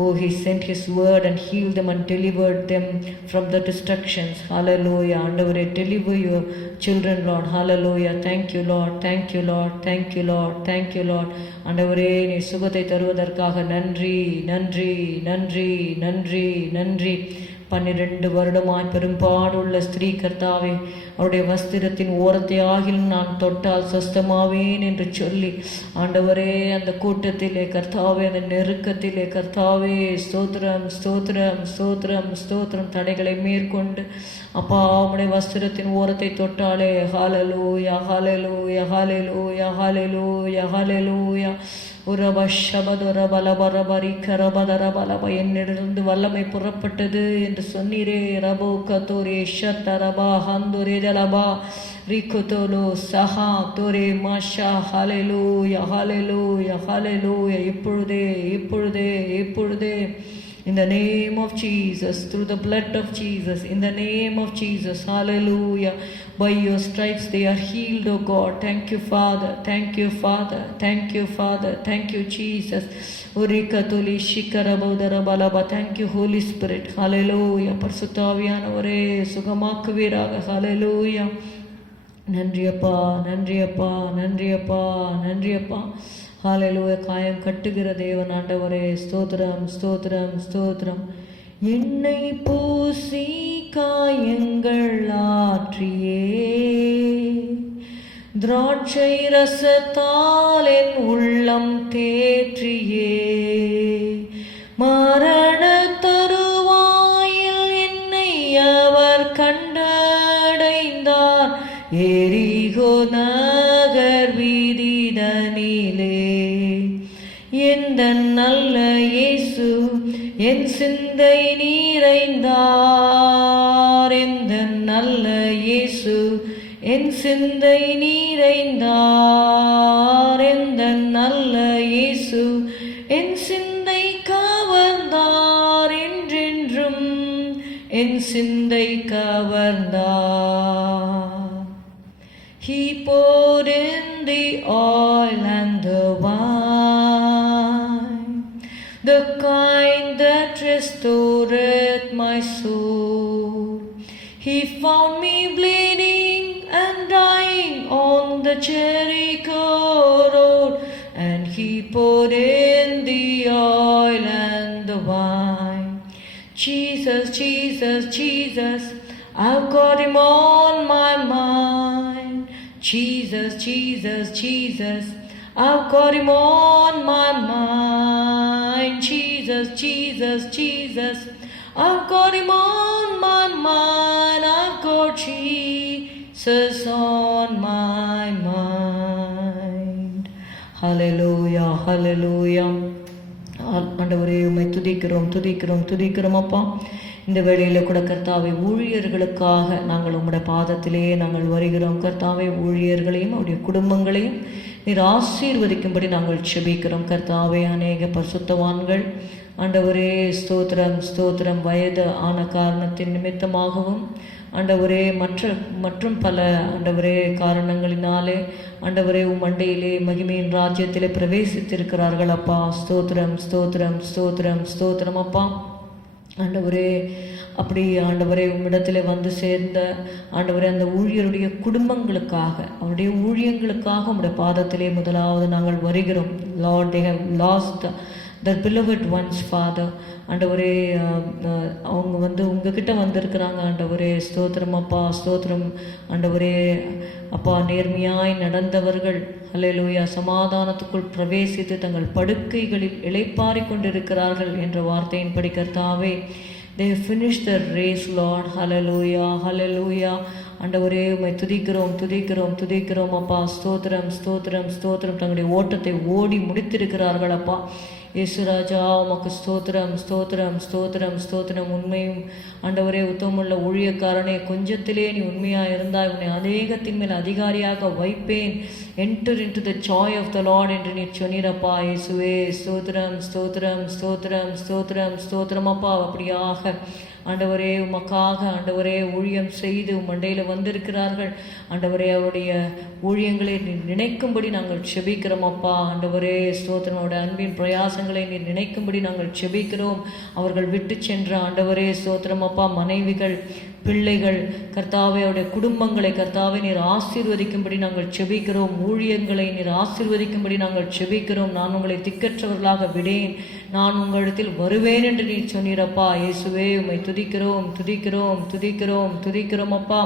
Oh, he sent his word and healed them and delivered them from the destructions. Hallelujah. ஆண்டவரே, deliver your children, Lord. Hallelujah. Thank you, Lord. Thank you, Lord. Thank you, Lord. Thank you, Lord. ஆண்டவரே, நீ சுகத்தை தருவதற்காக நன்றி நன்றி நன்றி நன்றி நன்றி. 12 வருடமாய் பெரும்பாடுள்ள ஸ்திரீ கர்த்தாவே, அவருடைய வஸ்திரத்தின் ஓரத்தை ஆகிலும் நான் தொட்டால் சொஸ்தமாவேன் என்று சொல்லி ஆண்டவரே அந்த கூட்டத்திலே கர்த்தாவே, அந்த நெருக்கத்திலே கர்த்தாவே ஸ்தோத்திரம் ஸ்தோத்திரம் ஸ்தோத்திரம் ஸ்தோத்திரம் தடைகளை மேற்கொண்டு அப்பா அவருடைய வஸ்திரத்தின் ஓரத்தை தொட்டாலே. ஹalleluya ஹalleluya ஹalleluya ஹalleluya ஹalleluya. என்னிடமிருந்து வல்லமை புறப்பட்டது என்று சொன்னீரே. ரபோ கத்தோரே ஷத்தரபா ஹந்தோரே ஜலபா ரிகுதோலோ சஹா தோரே மாஷா. ஹalleluya ஹalleluya ஹalleluya. இப்பொழுதே இப்பொழுதே இப்பொழுதே in the name of Jesus, through the blood of Jesus, in the name of Jesus. Hallelujah. By your stripes they are healed, O God. Thank you, Father. Thank you, Father. Thank you, Father. Thank you, Jesus. Urikatuli shikarabodara balaba. Thank you, Holy Spirit. Hallelujah. பரிசுத்தாவியானவரே சுகமாக்குவீராக. Hallelujah. நன்றியப்பா நன்றியப்பா நன்றியப்பா நன்றியப்பா. ஹalleluya. காயம் கட்டுகிற தேவன் ஆண்டவரே ஸ்தோத்திரம் ஸ்தோத்திரம் ஸ்தோத்திரம். என்னை பூசி காயங்கள் ஆற்றியே, திராட்சை ரசத்தால் என் உள்ளம் தேற்றியே, மரண தருவாயில் என்னை அவர் கண்டடைந்தார். எரிகோ நகர் வீதிதனிலே எந்த நல்ல இயேசு என் சிந்தை நீரைந்தார். எந்த நல்ல இயேசு என் சிந்தை நீரைந்தார். எந்த நல்ல இயேசு என் சிந்தை கவர்ந்தார். என்றென்றும் என் சிந்தை கவர்ந்தார். He poured in the oil and the wine, the kind that restoreth my soul. He found me bleeding and dying on the Jericho road, and he poured in the oil and the wine. Jesus, Jesus, Jesus, I've got him on my mind. Jesus, Jesus, Jesus, I've got him on my mind. Jesus, Jesus, Jesus, I've got him on my mind. I've got Jesus on my mind. Hallelujah, hallelujah. ஆண்டவரே உம்மை துதிக்கிறோம் துதிக்கிறோம் துதிக்கிறோம் அப்பா. இந்த வேளையில் கூட கர்த்தாவை ஊழியர்களுக்காக நாங்கள் உம்முடைய பாதத்திலே நாங்கள் வருகிறோம். கர்த்தாவை ஊழியர்களையும் அவருடைய குடும்பங்களையும் நீர் ஆசீர்வதிக்கும்படி நாங்கள் செபிக்கிறோம். கர்த்தாவே அநேக பரிசுத்தவான்கள் ஆண்டவரே ஸ்தோத்திரம் ஸ்தோத்திரம் வயது ஆன காரணத்தின் நிமித்தமாகவும் ஆண்டவரே மற்றும் பல ஆண்டவரே காரணங்களினாலே ஆண்டவரே மண்டையிலே மகிமையின் ராஜ்யத்திலே பிரவேசித்திருக்கிறார்கள் அப்பா. ஸ்தோத்திரம் ஸ்தோத்திரம் ஸ்தோத்திரம் ஸ்தோத்திரம் அப்பா. ஆண்டவரே அப்படி ஆண்டவரே உம்மிடத்தில் வந்து சேர்ந்த ஆண்டவரே அந்த ஊழியருடைய குடும்பங்களுக்காக அவருடைய ஊழியங்களுக்காக உம்முடைய பாதத்திலே முதலாவது நாங்கள் வருகிறோம். Lord, they have lost the beloved ones, Father. ஆண்டவரே, அவங்க உங்ககிட்ட வந்திருக்கிறாங்க ஆண்டவரே. ஸ்தோத்திரம் அப்பா, ஸ்தோத்திரம் ஆண்டவரே. அப்பா, நேர்மையாய் நடந்தவர்கள் அல்லேலூயா சமாதானத்துக்குள் பிரவேசித்து தங்கள் படுக்கைகளில் இளைப்பாரி கொண்டிருக்கிறார்கள் என்ற வார்த்தையின்படி கர்த்தாவே, they finished the race, Lord. Hallelujah, hallelujah. ஆண்டவரே, உம்மை துதிக்கிறோம் துதிக்கிறோம் துதிக்கிறோம் அப்பா. ஸ்தோத்திரம் ஸ்தோத்திரம் ஸ்தோத்திரம். தங்களுடைய ஓட்டத்தை ஓடி முடித்திருக்கிறார்கள் அப்பா. இயேசுராஜா, உமக்கு ஸ்தோத்திரம் ஸ்தோத்திரம் ஸ்தோத்திரம் ஸ்தோத்திரம். உண்மையும் ஆண்டவரே, உத்தமுள்ள ஊழியக்காரனே, கொஞ்சத்திலே நீ உண்மையாக இருந்தாய், உன்னை அநேகத்தின் மேல் அதிகாரியாக வைப்பேன். Enter into the joy of the lord என்று நீ சொன்னீரப்பா. இயேசுவே, ஸ்தோத்திரம் ஸ்தோத்திரம் ஸ்தோத்திரம் ஸ்தோத்திரம் ஸ்தோத்திரம் அப்பா. அப்படியாக ஆண்டவரே, உமக்காக ஆண்டவரே ஊழியம் செய்து மண்டையில் வந்திருக்கிறார்கள் ஆண்டவரே. அவருடைய ஊழியங்களை நீ நினைக்கும்படி நாங்கள் செபிக்கிறோம் அப்பா. ஆண்டவரே, ஸ்தோத்திரனோட அன்பின் பிரயாசங்களை நீ நினைக்கும்படி நாங்கள் செபிக்கிறோம். அவர்கள் விட்டு சென்ற ஆண்டவரே, ஸ்தோத்திரம் அப்பா, மனைவிகள், பிள்ளைகள் கர்த்தாவே, அவருடைய குடும்பங்களை கர்த்தாவே நீர் ஆசீர்வதிக்கும்படி நாங்கள் செபிக்கிறோம். ஊழியங்களை நீர் ஆசீர்வதிக்கும்படி நாங்கள் செபிக்கிறோம். நான் உங்களை திக்கற்றவர்களாக விடேன், நான் உங்களிடத்தில் வருவேன் என்று நீ சொன்னீரப்பா. இயேசுவே, உம்மை துதிக்கிறோம் துதிக்கிறோம் துதிக்கிறோம் துதிக்கிறோம் அப்பா.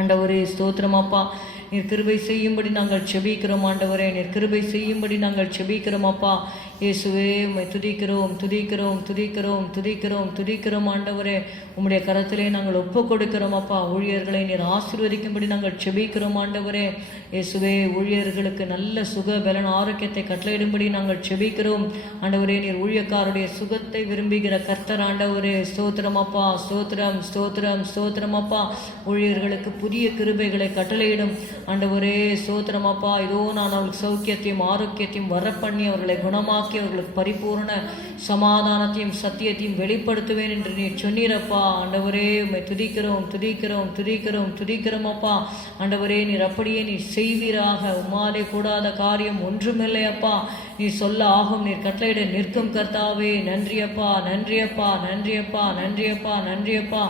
ஆண்டவரே, ஸ்தோத்திரம் அப்பா. நீர் கிருபை செய்யும்படி நாங்கள் செபிக்கிறோம் ஆண்டவரே. நீர் கிருபை செய்யும்படி நாங்கள் செபிக்கிறோம் அப்பா. இயேசுவே, உம்மை துதிக்கிறோம் துதிக்கிறோம் துதிக்கிறோம் துதிக்கிறோம் துதிக்கிறோம் ஆண்டவரே. உம்முடைய கரத்திலே நாங்கள் ஒப்பு கொடுக்கிறோம் அப்பா. ஊழியர்களை நீர் ஆசீர்வதிக்கும்படி நாங்கள் செபிக்கிறோம் ஆண்டவரே. இயேசுவே, ஊழியர்களுக்கு நல்ல சுக பலன் ஆரோக்கியத்தை கட்டளையிடும்படி நாங்கள் செபிக்கிறோம் ஆண்டவரே. நீர் ஊழியக்காருடைய சுகத்தை விரும்புகிற கர்த்தர் ஆண்டவரே. ஸ்தோத்திரம் அப்பா, ஸ்தோத்திரம் ஸ்தோத்திரம் ஸ்தோத்திரம் அப்பா. ஊழியர்களுக்கு புதிய கிருபைகளை கட்டளையிடும் ஆண்டவரே. ஸ்தோத்திரம் அப்பா. இதோ நான் அவர்களுக்கு சௌக்கியத்தையும் ஆரோக்கியத்தையும் வரப்பண்ணி அவர்களை குணமாக்கி அவர்களுக்கு பரிபூர்ண சமாதானத்தையும் சத்தியத்தையும் வெளிப்படுத்துவேன் என்று நீ சொன்னீரப்பா. ஆண்டவரே, உம்மை துதிக்கிறோம் துதிக்கிறோம் துதிக்கிறோம் துதிக்கிறோம் அப்பா. ஆண்டவரே, நீர் அப்படியே நீ செய்வீராக. உம்மாலே கூடாத காரியம் ஒன்றுமில்லை அப்பா. நீ சொல்ல ஆகும், நீர் கட்டளையிட நிற்கும் கர்த்தாவே. நன்றியப்பா நன்றியப்பா நன்றியப்பா நன்றியப்பா நன்றியப்பா.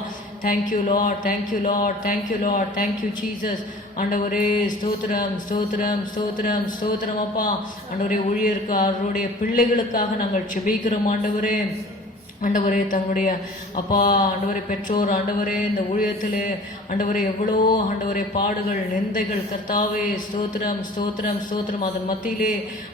Thank you Lord, thank you Lord, thank you Lord, thank you Jesus. ஆண்டவரே, ஸ்தோத்திரம் ஸ்தோத்திரம் ஸ்தோத்திரம் ஸ்தோத்திரம் அப்பா. ஆண்டவரே, ஊழியர்காரருடைய பிள்ளைகளுக்காக நாங்கள் செபிக்கிறோம் ஆண்டவரே. ஆண்டவரே, தங்களுடைய அப்பா ஆண்டவரே பெற்றோர் ஆண்டவரே இந்த ஊழியத்திலே ஆண்டவரே எவ்வளோ ஆண்டவரே பாடுகள் நிந்தைகள் கர்த்தாவே. ஸ்தோத்திரம் ஸ்தோத்திரம் ஸ்தோத்திரம். அதன் மத்தியிலே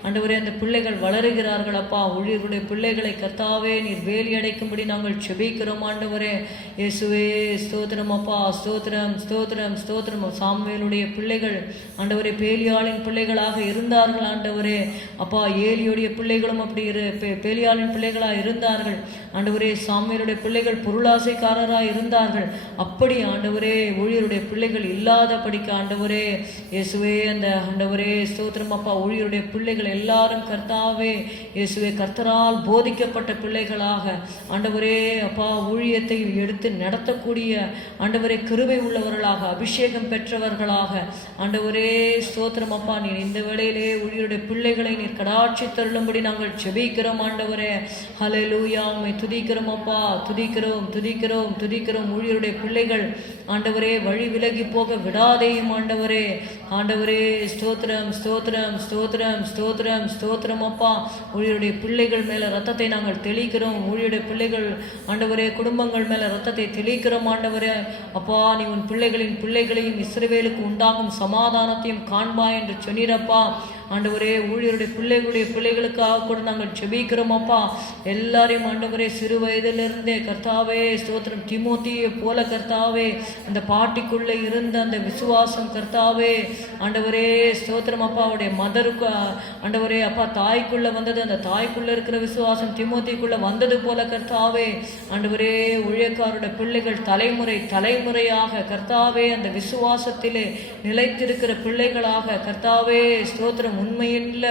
ஆண்டவரே அந்த பிள்ளைகள் வளருகிறார்கள் அப்பா. ஊழியர்களுடைய பிள்ளைகளை கர்த்தாவே நீர் வேலி அடைக்கும்படி நாங்கள் செபிக்கிறோம் ஆண்டவரே. இயேசுவே, ஸ்தோத்திரம் அப்பா. ஸ்தோத்திரம் ஸ்தோத்திரம் ஸ்தோத்திரம். சாமுவேலுடைய பிள்ளைகள் ஆண்டவரே பேலியாளின் பிள்ளைகளாக இருந்தார்கள் ஆண்டவரே. அப்பா, ஏலியுடைய பிள்ளைகளும் அப்படி பேலியாளின் பிள்ளைகளாக இருந்தார்கள் ஆண்டவரே. சாமுவேலுடைய பிள்ளைகள் பொருளாசைக்காரராக இருந்தார்கள். அப்படி ஆண்டவரே ஊழியருடைய பிள்ளைகள் இல்லாதபடிக்கு ஆண்டவரே இயேசுவே அந்த ஆண்டவரே ஸ்தோத்திரம் அப்பா. ஊழியருடைய பிள்ளைகள் எல்லாரும் கர்த்தாவே இயேசுவே கர்த்தரால் போதிக்கப்பட்ட பிள்ளைகளாக ஆண்டவரே அப்பா ஊழியத்தை எடுத்து நடத்தக்கூடிய ஆண்டவரே கிருபை உள்ளவர்களாக அபிஷேகம் பெற்றவர்களாக ஆண்டவரே ஸ்தோத்திரம் அப்பா. நீர் இந்த வேளையிலே ஊழியருடைய பிள்ளைகளை நீர் கடாட்சி தருளும்படி நாங்கள் செபிக்கிறோம் ஆண்டவரே. ஹல்லேலூயா. உம்மை துதிக்கிறோம் அப்பா. துதிக்கிறோம் துதிக்கிறோம் துதிக்கிறோம். ஊழியருடைய பிள்ளைகள் ஆண்டவரே வழி விலகி போக விடாதேயும் ஆண்டவரே. ஆண்டவரே, ஸ்தோத்திரம் ஸ்தோத்திரம் ஸ்தோத்திரம் ஸ்தோத்திரம் ஸ்தோத்திரம் அப்பா. ஊழியருடைய பிள்ளைகள் மேலே ரத்தத்தை நாங்கள் தெளிக்கிறோம். ஊழியருடைய பிள்ளைகள் ஆண்டவரே குடும்பங்கள் மேலே ரத்தத்தை தெளிக்கிறோம் ஆண்டவரே. அப்பா, நீ உன் பிள்ளைகளின் பிள்ளைகளையும் இஸ்ரவேலுக்கு உண்டாகும் சமாதானத்தையும் காண்பாய் என்று சொன்னீரப்பா. ஆண்டவரே, ஊழியருடைய பிள்ளைகளுக்காக கூட நாங்கள் செபிக்கிறோம் அப்பா. எல்லாரையும் ஆண்டவரே சிறு வயதிலிருந்தே கர்த்தாவே ஸ்தோத்திரம் தீமோத்தேயுவை போல கர்த்தாவே அந்த பாட்டிக்குள்ளே இருந்த அந்த விசுவாசம் கர்த்தாவே ஆண்டவரே ஸ்தோத்திரம் அப்பா. அவருடைய மதருக்கு ஆண்டவரே அப்பா தாய்க்குள்ளே வந்தது, அந்த தாய்க்குள்ளே இருக்கிற விசுவாசம் தீமோத்தேயுக்குள்ளே வந்தது போல கர்த்தாவே ஆண்டவரே ஊழியக்காரருடைய பிள்ளைகள் தலைமுறை தலைமுறையாக கர்த்தாவே அந்த விசுவாசத்திலே நிலைத்திருக்கிற பிள்ளைகளாக கர்த்தாவே ஸ்தோத்திரம் உண்மையில்ல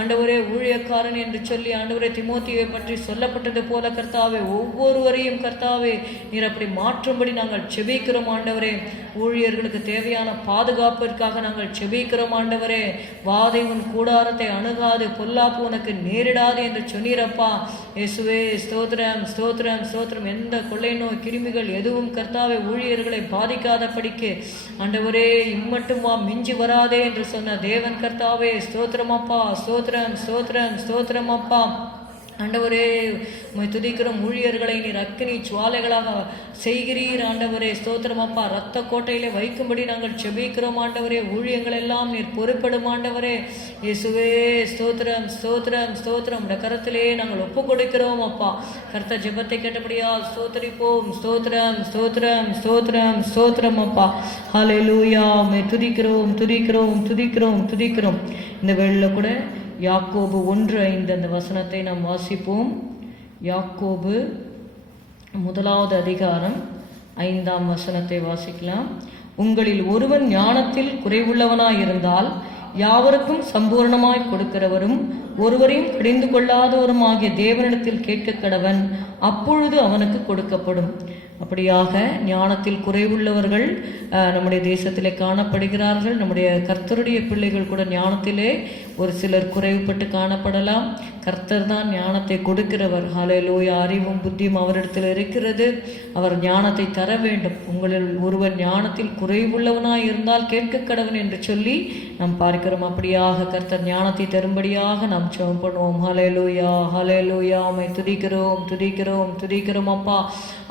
ஆண்டவரே ஊழியக்காரன் என்று சொல்லி ஆண்டவரே தீமோத்தேயுவை பற்றி சொல்லப்பட்டது போல கர்த்தாவே ஒவ்வொருவரையும் கர்த்தாவே நீர் அப்படி மாற்றும்படி நாங்கள் செபிக்கிறோம் ஆண்டவரே. ஊழியர்களுக்கு தேவையான பாதுகாப்பிற்காக நாங்கள் செபிக்கிறோம் ஆண்டவரே. வாதை உன் கூடாரத்தை அணுகாது, பொல்லாப்பு உனக்கு நேரிடாது என்று சொன்னீரப்பா. இயேசுவே ஸ்தோத்திரம் ஸ்தோத்திரம் ஸ்தோத்திரம். எந்த கொள்ளை நோய் கிருமிகள் எதுவும் கர்த்தாவே ஊழியர்களை பாதிக்காதபடிக்கு ஆண்டவரே இம்மட்டும் வா மிஞ்சி வராதே என்று சொன்ன தேவன் கர்த்தாவே ஸ்தோத்திரம் அப்பா. ஸ்தோத்திரம் ஸ்தோத்திரம் ஸ்தோத்திரம் அப்பா. ஆண்டவரே உம்மை துதிக்கிறோம். ஊழியர்களை நீர் அக்கினி ஜுவாலைகளாக செய்கிறீர் ஆண்டவரே. ஸ்தோத்திரம் அப்பா. இரத்த கோட்டையிலே வைக்கும்படி நாங்கள் செபிக்கிறோம் ஆண்டவரே. ஊழியங்கள் எல்லாம் நீர் பொறுப்படும் ஆண்டவரே. இயேசுவே ஸ்தோத்திரம் ஸ்தோத்திரம் ஸ்தோத்திரம். உடைய கரத்திலே நாங்கள் ஒப்பு கொடுக்கிறோம் அப்பா. கர்த்தர் ஜெபத்தை கேட்டபடியால் ஸ்தோத்திரிப்போம். ஸ்தோத்திரம் ஸ்தோத்திரம் ஸ்தோத்திரம் ஸ்தோத்திரம் அப்பா. ஹல்லேலூயா. உம்மை துதிக்கிறோம் துதிக்கிறோம் துதிக்கிறோம் துதிக்கிறோம். இந்த வேளையில் கூட யாக்கோபு 1:5 அந்த வசனத்தை நாம் வாசிப்போம். யாக்கோபு 1வது அதிகாரம் 5ஆம் வசனத்தை வாசிக்கலாம். உங்களில் ஒருவன் ஞானத்தில் குறைவுள்ளவனாயிருந்தால் யாவருக்கும் சம்பூர்ணமாய் கொடுக்கிறவரும் ஒருவரையும் கடிந்து கொள்ளாதவரும் ஆகிய தேவனிடத்தில் கேட்க கடவன், அப்பொழுது அவனுக்கு கொடுக்கப்படும். அப்படியாக ஞானத்தில் குறைவுள்ளவர்கள் நம்முடைய தேசத்திலே காணப்படுகிறார்கள். நம்முடைய கர்த்தருடைய பிள்ளைகள் கூட ஞானத்திலே ஒரு சிலர் குறைவுபட்டு காணப்படலாம். கர்த்தர் தான் ஞானத்தை கொடுக்கிறவர். ஹல்லேலூயா. அறிவும் புத்தியும் அவரிடத்தில் இருக்கிறது. அவர் ஞானத்தை தர வேண்டும். உங்களில் ஒருவன் ஞானத்தில் குறைவுள்ளவனாய் இருந்தால் கேட்க கடவன் என்று சொல்லி நாம் பார்க்கிறோம். அப்படியாக கர்த்தர் ஞானத்தை தரும்படியாக நாம் ஜெபம் பண்ணுவோம். ஹல்லேலூயா ஹல்லேலூயா. உம்மை துதிக்கிறோம் துதிக்கிறோம் துதிக்கிறோம் அப்பா.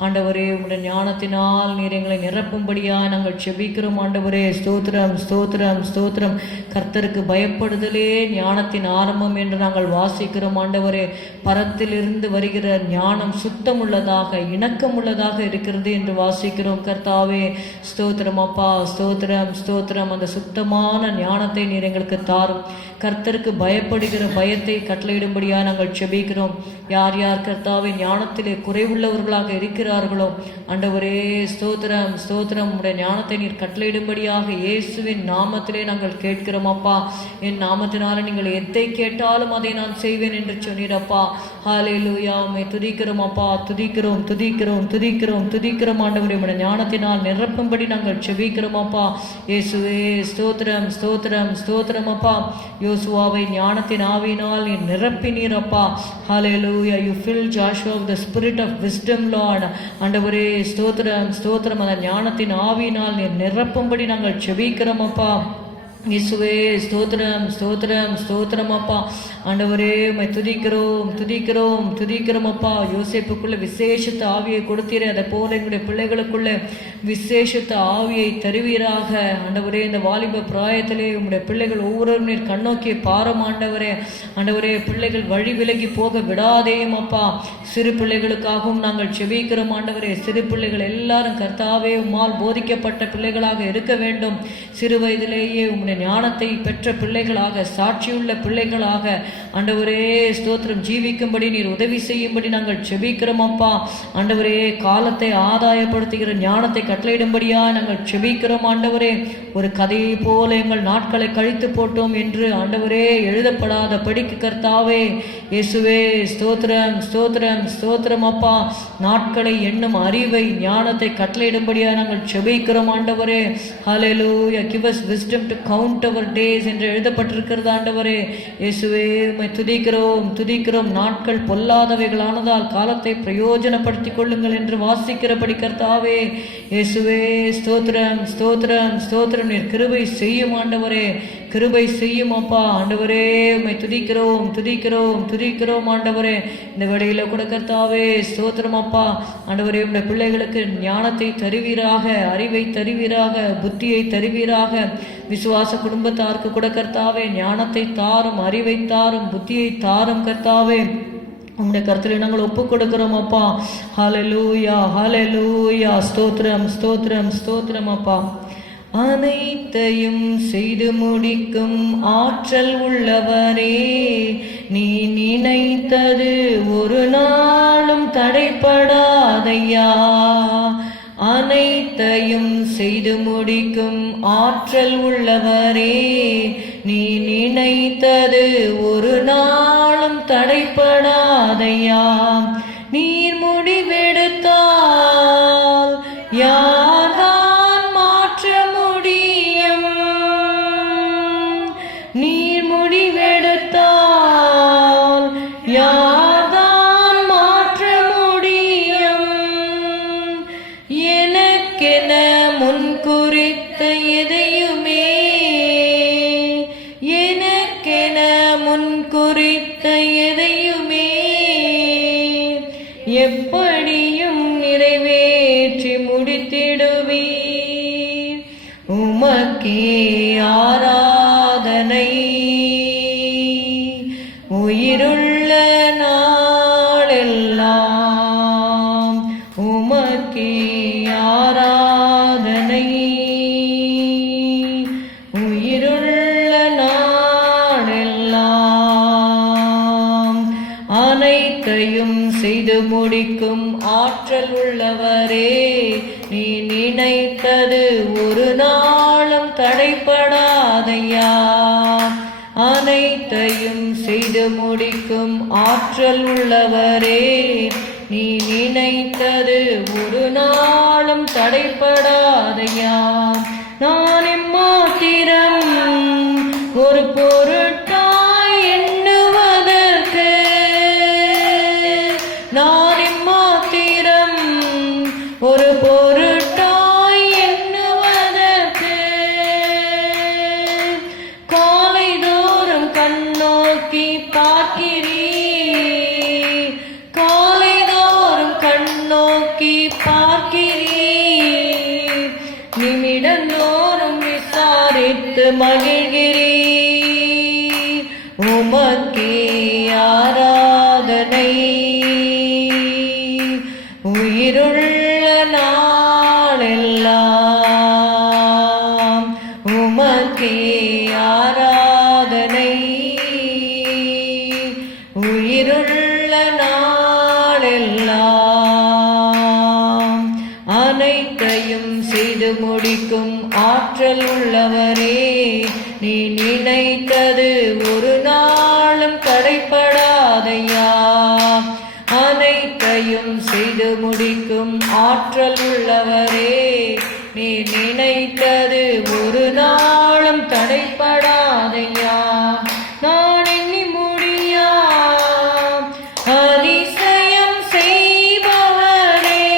ஆண்டவரே உம்முடைய ஞானத்தினால் நீர் எங்களை நிரப்பும்படியா நாங்கள் செபிக்கிறோம் ஆண்டவரே. ஸ்தோத்திரம் ஸ்தோத்திரம் ஸ்தோத்திரம். கர்த்தருக்கு பயப்படுதலே ஞானத்தின் ஆரம்பம் என்று நாங்கள் வாசிக்கிறோம் ஆண்டவரே. பரத்திலிருந்து வருகிற ஞானம் சுத்தம் உள்ளதாக இணக்கம் உள்ளதாக இருக்கிறது என்று வாசிக்கிறோம் கர்த்தாவே. ஸ்தோத்திரம் அப்பா. ஸ்தோத்திரம் ஸ்தோத்திரம். அந்த சுத்தமான ஞானத்தை நீர் எங்களுக்கு தாரும். கர்த்தருக்கு பயப்படுகிற பயத்தை கட்டளையிடும்படியா நாங்கள் செபிக்கிறோம். யார் யார் கர்த்தாவே ஞானத்திலே குறைவுள்ளவர்களாக இருக்கிறார்களோ ஆண்டவரே ஸ்தோத்திரம் ஸ்தோத்திரம். உடைய ஞானத்தை நீர் கட்டளையிடும்படியாக இயேசுவின் நாமத்திலே நாங்கள் கேட்கிறோம் அப்பா. என் நாமத்தினால நீங்கள் எதை கேட்டாலும் அதை நான் செய்வேன் என்று சொன்னீரப்பா. ஹல்லேலூயா. உம்மை துதிக்கிறோம் அப்பா. துதிக்கிறோம் துதிக்கிறோம் துதிக்கிறோம் துதிக்கிறோம் ஆண்டவரே. உடைய ஞானத்தினால் நிரப்பும்படி நாங்கள் செபிக்கிறோம் அப்பா. இயேசுவே ஸ்தோத்திரம் ஸ்தோத்திரம் ஸ்தோத்திரம் அப்பா. யோசுவாவை ஞானத்தின் ஆவியினால் நீர் நிரப்பினீர் அப்பா. ஹல்லேலூயா. You fill Joshua with the spirit of wisdom, Lord. ஆண்டவரே ஸ்தோத்திரம் ஸ்தோத்திரம். அந்த ஞானத்தின் ஆவியினால் நீர் நிரப்பும்படி நாங்கள் செபிக்கிறோம் அப்பா. இயேசுவே ஸ்தோத்திரம் ஸ்தோத்திரம் ஸ்தோத்திரம் அப்பா. ஆண்டவரே உம்மை துதிக்கிறோம் துதிக்கிறோம் துதிக்கிறோம் அப்பா. யோசேப்புக்குள்ள விசேஷத்த ஆவியை கொடுத்தீரே, அதை போல எங்களுடைய பிள்ளைகளுக்குள்ள விசேஷத்த ஆவியை தருவீராக ஆண்டவரே. இந்த வாலிப பிராயத்திலே உம்முடைய பிள்ளைகள் ஒவ்வொருவரும் நீர் கண்ணோக்கிய பாரம் ஆண்டவரே. ஆண்டவரே பிள்ளைகள் வழி விலகி போக விடாதேயும் அப்பா. சிறு பிள்ளைகளுக்காகவும் நாங்கள் செபிக்கிறோம் ஆண்டவரே. சிறு பிள்ளைகள் எல்லாரும் கர்த்தாவே உம்மால் போதிக்கப்பட்ட பிள்ளைகளாக இருக்க வேண்டும். சிறு வயதிலேயே உம்முடைய ஞானத்தை பெற்ற பிள்ளைகளாக சாட்சியுள்ள பிள்ளைகளாக ஆண்டவரே ஸ்தோத்திரம் ஜீவிக்கும்படி நீர் உதவி செய்யும்படி நாங்கள் செபிக்கிறோம் அப்பா. ஆண்டவரே காலத்தை ஆதாயப்படுத்துகிற ஞானத்தை கட்டளையிடும்படியா நாங்கள் செபிக்கிறோம் ஆண்டவரே. ஒரு கதையை போல எங்கள் நாட்களை கழித்து போட்டோம் என்று ஆண்டவரே எழுதப்படாத படிக்கு கர்த்தாவே இயேசுவே ஸ்தோத்திரம் ஸ்தோத்திரம் ஸ்தோத்திரம் அப்பா. நாட்களை எண்ணும் அறிவை ஞானத்தை கட்டளையிடும்படியா நாங்கள் செபிக்கிறோம் ஆண்டவரே. ஹல்லேலூயா. Give us wisdom to count our days என்று எழுதப்பட்டிருக்கிறது ஆண்டவரே. இயேசுவே உம்மை துதிக்கிறோம் துதிக்கிறோம். நாட்கள் பொல்லாதவைகளானதால் காலத்தை பிரயோஜனப்படுத்திக் கொள்ளுங்கள் என்று வாசிக்கிறபடி கர்த்தாவே இயேசுவே ஸ்தோத்திரம் ஸ்தோத்திரம் ஸ்தோத்திரம். நீர் கிருபை செய்யும் ஆண்டவரே. கிருபை செய்யும் அப்பா. ஆண்டவரே உம்மை துதிக்கிறோம் துதிக்கிறோம் துதிக்கிறோம் ஆண்டவரே. இந்த வேளையில கூட கர்த்தாவே ஸ்தோத்திரம் அப்பா. ஆண்டவரே உம்முடைய பிள்ளைகளுக்கு ஞானத்தை தருவீராக, அறிவை தருவீராக, புத்தியை தருவீராக. விசுவாச குடும்பத்தாருக்கு கூட கர்த்தாவே ஞானத்தை தாரும், அறிவை தாரும், புத்தியை தாரும் கர்த்தாவே. உம்முடைய கருத்தில் நாங்கள் ஒப்பு கொடுக்கிறோம் அப்பா. ஹல்லேலூயா ஹல்லேலூயா. ஸ்தோத்திரம் ஸ்தோத்திரம் ஸ்தோத்திரம் அப்பா. அனைத்தையும் செய்து முடிக்கும் ஆற்றல் உள்ளவரே, நீ நினைத்தது ஒரு நாளும் தடைப்படாதையா. அனைத்தையும் செய்து முடிக்கும் ஆற்றல் உள்ளவரே, நீ நினைத்தது ஒரு நாளும் தடைப்படாதையா. நீர் முடிவெடுத்தால் யார்தான் மாற்ற முடியும்? நீர் முடிவெடுத்தால் யார்தான் மாற்ற முடியும்? எனக்கென முன் குறித்த எதையுமே, எனக்கென முன் குறித்த எதையுமே ஆராதனை. உயிருள்ள நாளெல்லாம் உமக்கே ஆராதனை. உயிருள்ள நாளெல்லாம் அனைத்தையும் செய்து முடிக்கும் ஆற்றல் உள்ளவரே, நீ நினைத்தது ஒரு நாளும் தடைப்படாதையா. அனைத்தையும் செய்து முடிக்கும் ஆற்றல் உள்ளவரே, நீ நினைத்தது ஒரு நாளும் தடைப்படாதையா. நான் எம்மாத்திரம் ஒரு பொருட்டாய் எண்ணுவதற்கு, நான் எம்மாத்திரம் ஒரு பொருட்டாய் எண்ணுவதற்கு. காலைதோறும் கண்ணோக்கி பார்க்கிறீர், காலைதோறும் கண்ணோக்கி பார்க்கிறீர். நிமிடந்தோறும் விசாரித்து மகிழ்கிறீர். உமக்கே ஆராதனை. உயிருள்ள நாளெல்லாம் உமக்கே ஆராதனை. உயிருள்ள நாளெல்லாம் அனைத்தையும் செய்து முடிக்கும் ஆற்றல் உள்ளவரே, நீ நினைத்தது ஒரு நாளும் தடைப்படாதையா. அனைத்தையும் செய்து முடிக்கும் ஆற்றல் உள்ளவரே, நீ நினைத்தது ஒரு நாளும் தடைப்படாதையா. நான் எண்ணி முடியா அதிசயம் செய்பவரே,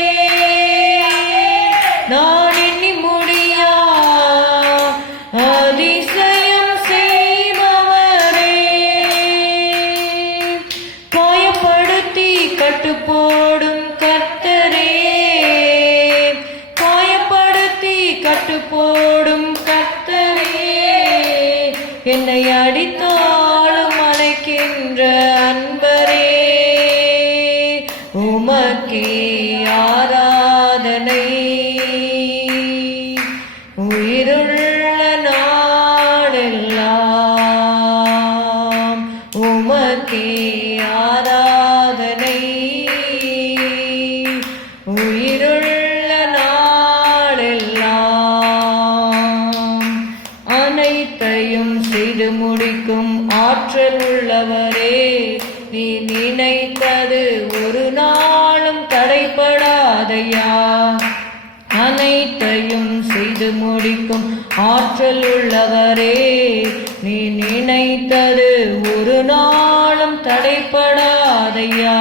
நான் எண்ணி முடியா அதிசயம் செய்பவரே. காயப்படுத்தி கட்டுப்போடும் கர்த்தரே, காயப்படுத்தி கட்டுப்போடும் கர்த்தரே. என்னை அடித்தாலும் அணைக்கின்ற அன்பரே, உமக்கே ஆராதனை. உயிருள்ள நாளெல்லாம் உமக்கே ஆராதனை. உயிருள்ள நாளெல்லாம் அனைத்தையும் செய்து முடிக்கும் ஆற்றல் உள்ளவரே, நீ நினைத்தது ஒரு நாளும் தடைப்படாதையா. அனைத்தையும் செய்து முடிக்கும் ஆற்றல் உள்ளவரே, நீ நினைத்தது ஒரு நாளும் தடைப்படாதையா.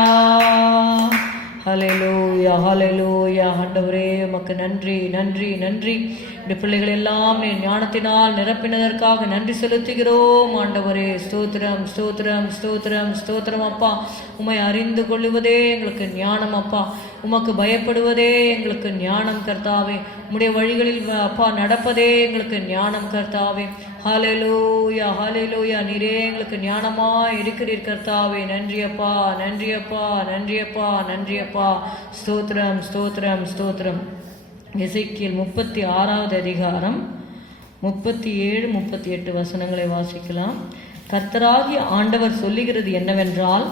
ஹல்லேலூயா, ஹல்லேலூயா. ஆண்டவரே உமக்கு நன்றி, நன்றி, நன்றி. இந்த பிள்ளைகள் எல்லாம் நீ ஞானத்தினால் நிரப்பினதற்காக நன்றி செலுத்துகிறோம் ஆண்டவரே. ஸ்தோத்திரம், ஸ்தோத்திரம், ஸ்தோத்திரம், ஸ்தோத்திரம் அப்பா. உம்மை அறிந்து கொள்ளுவதே எங்களுக்கு ஞானம் அப்பா. உமக்கு பயப்படுவதே எங்களுக்கு ஞானம் கர்த்தாவே. உம்முடைய வழிகளில் அப்பா நடப்பதே எங்களுக்கு ஞானம் கர்த்தாவே. ஹல்லேலூயா, ஹல்லேலூயா. நீரே எங்களுக்கு ஞானமாய் இருக்கிறீர் கர்த்தாவே. நன்றியப்பா, நன்றியப்பா, நன்றியப்பா, நன்றியப்பா. ஸ்தோத்திரம், ஸ்தோத்திரம், ஸ்தோத்திரம். எசேக்கியேல் 36வது அதிகாரம் 37, 38 வசனங்களை வாசிக்கலாம். கர்த்தராகிய ஆண்டவர் சொல்லுகிறது என்னவென்றால்,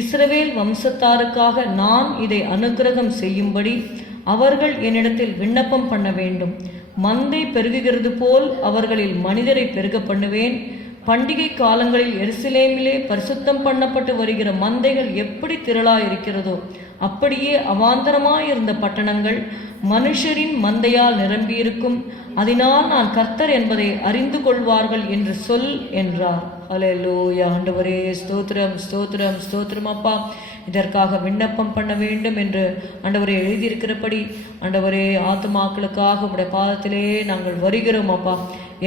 இஸ்ரவேல் வம்சத்தாருக்காக நான் இதை அனுக்கிரகம் செய்யும்படி அவர்கள் என்னிடத்தில் விண்ணப்பம் பண்ண வேண்டும். மந்தை பெருகுகிறது போல் அவர்களில் மனிதரை பெருக பண்ணுவேன். பண்டிகை காலங்களில் எருசலேமிலே பரிசுத்தம் பண்ணப்பட்டு வருகிற மந்தைகள் எப்படி திரளாயிருக்கிறதோ அப்படியே அவாந்தரமாயிருந்த பட்டணங்கள் மனுஷரின் மந்தையால் நிரம்பியிருக்கும். அதனால் நான் கர்த்தர் என்பதை அறிந்து கொள்வார்கள் என்று சொல் என்றார். ஹல்லேலூயா. ஆண்டவரே ஸ்தோத்திரம், ஸ்தோத்திரம், ஸ்தோத்திரம் அப்பா. இதற்காக விண்ணப்பம் பண்ண வேண்டும் என்று ஆண்டவரே எழுதியிருக்கிறபடி ஆண்டவரே ஆத்துமாக்களுக்காக உடைய பாதத்திலே நாங்கள் வருகிறோம் அப்பா.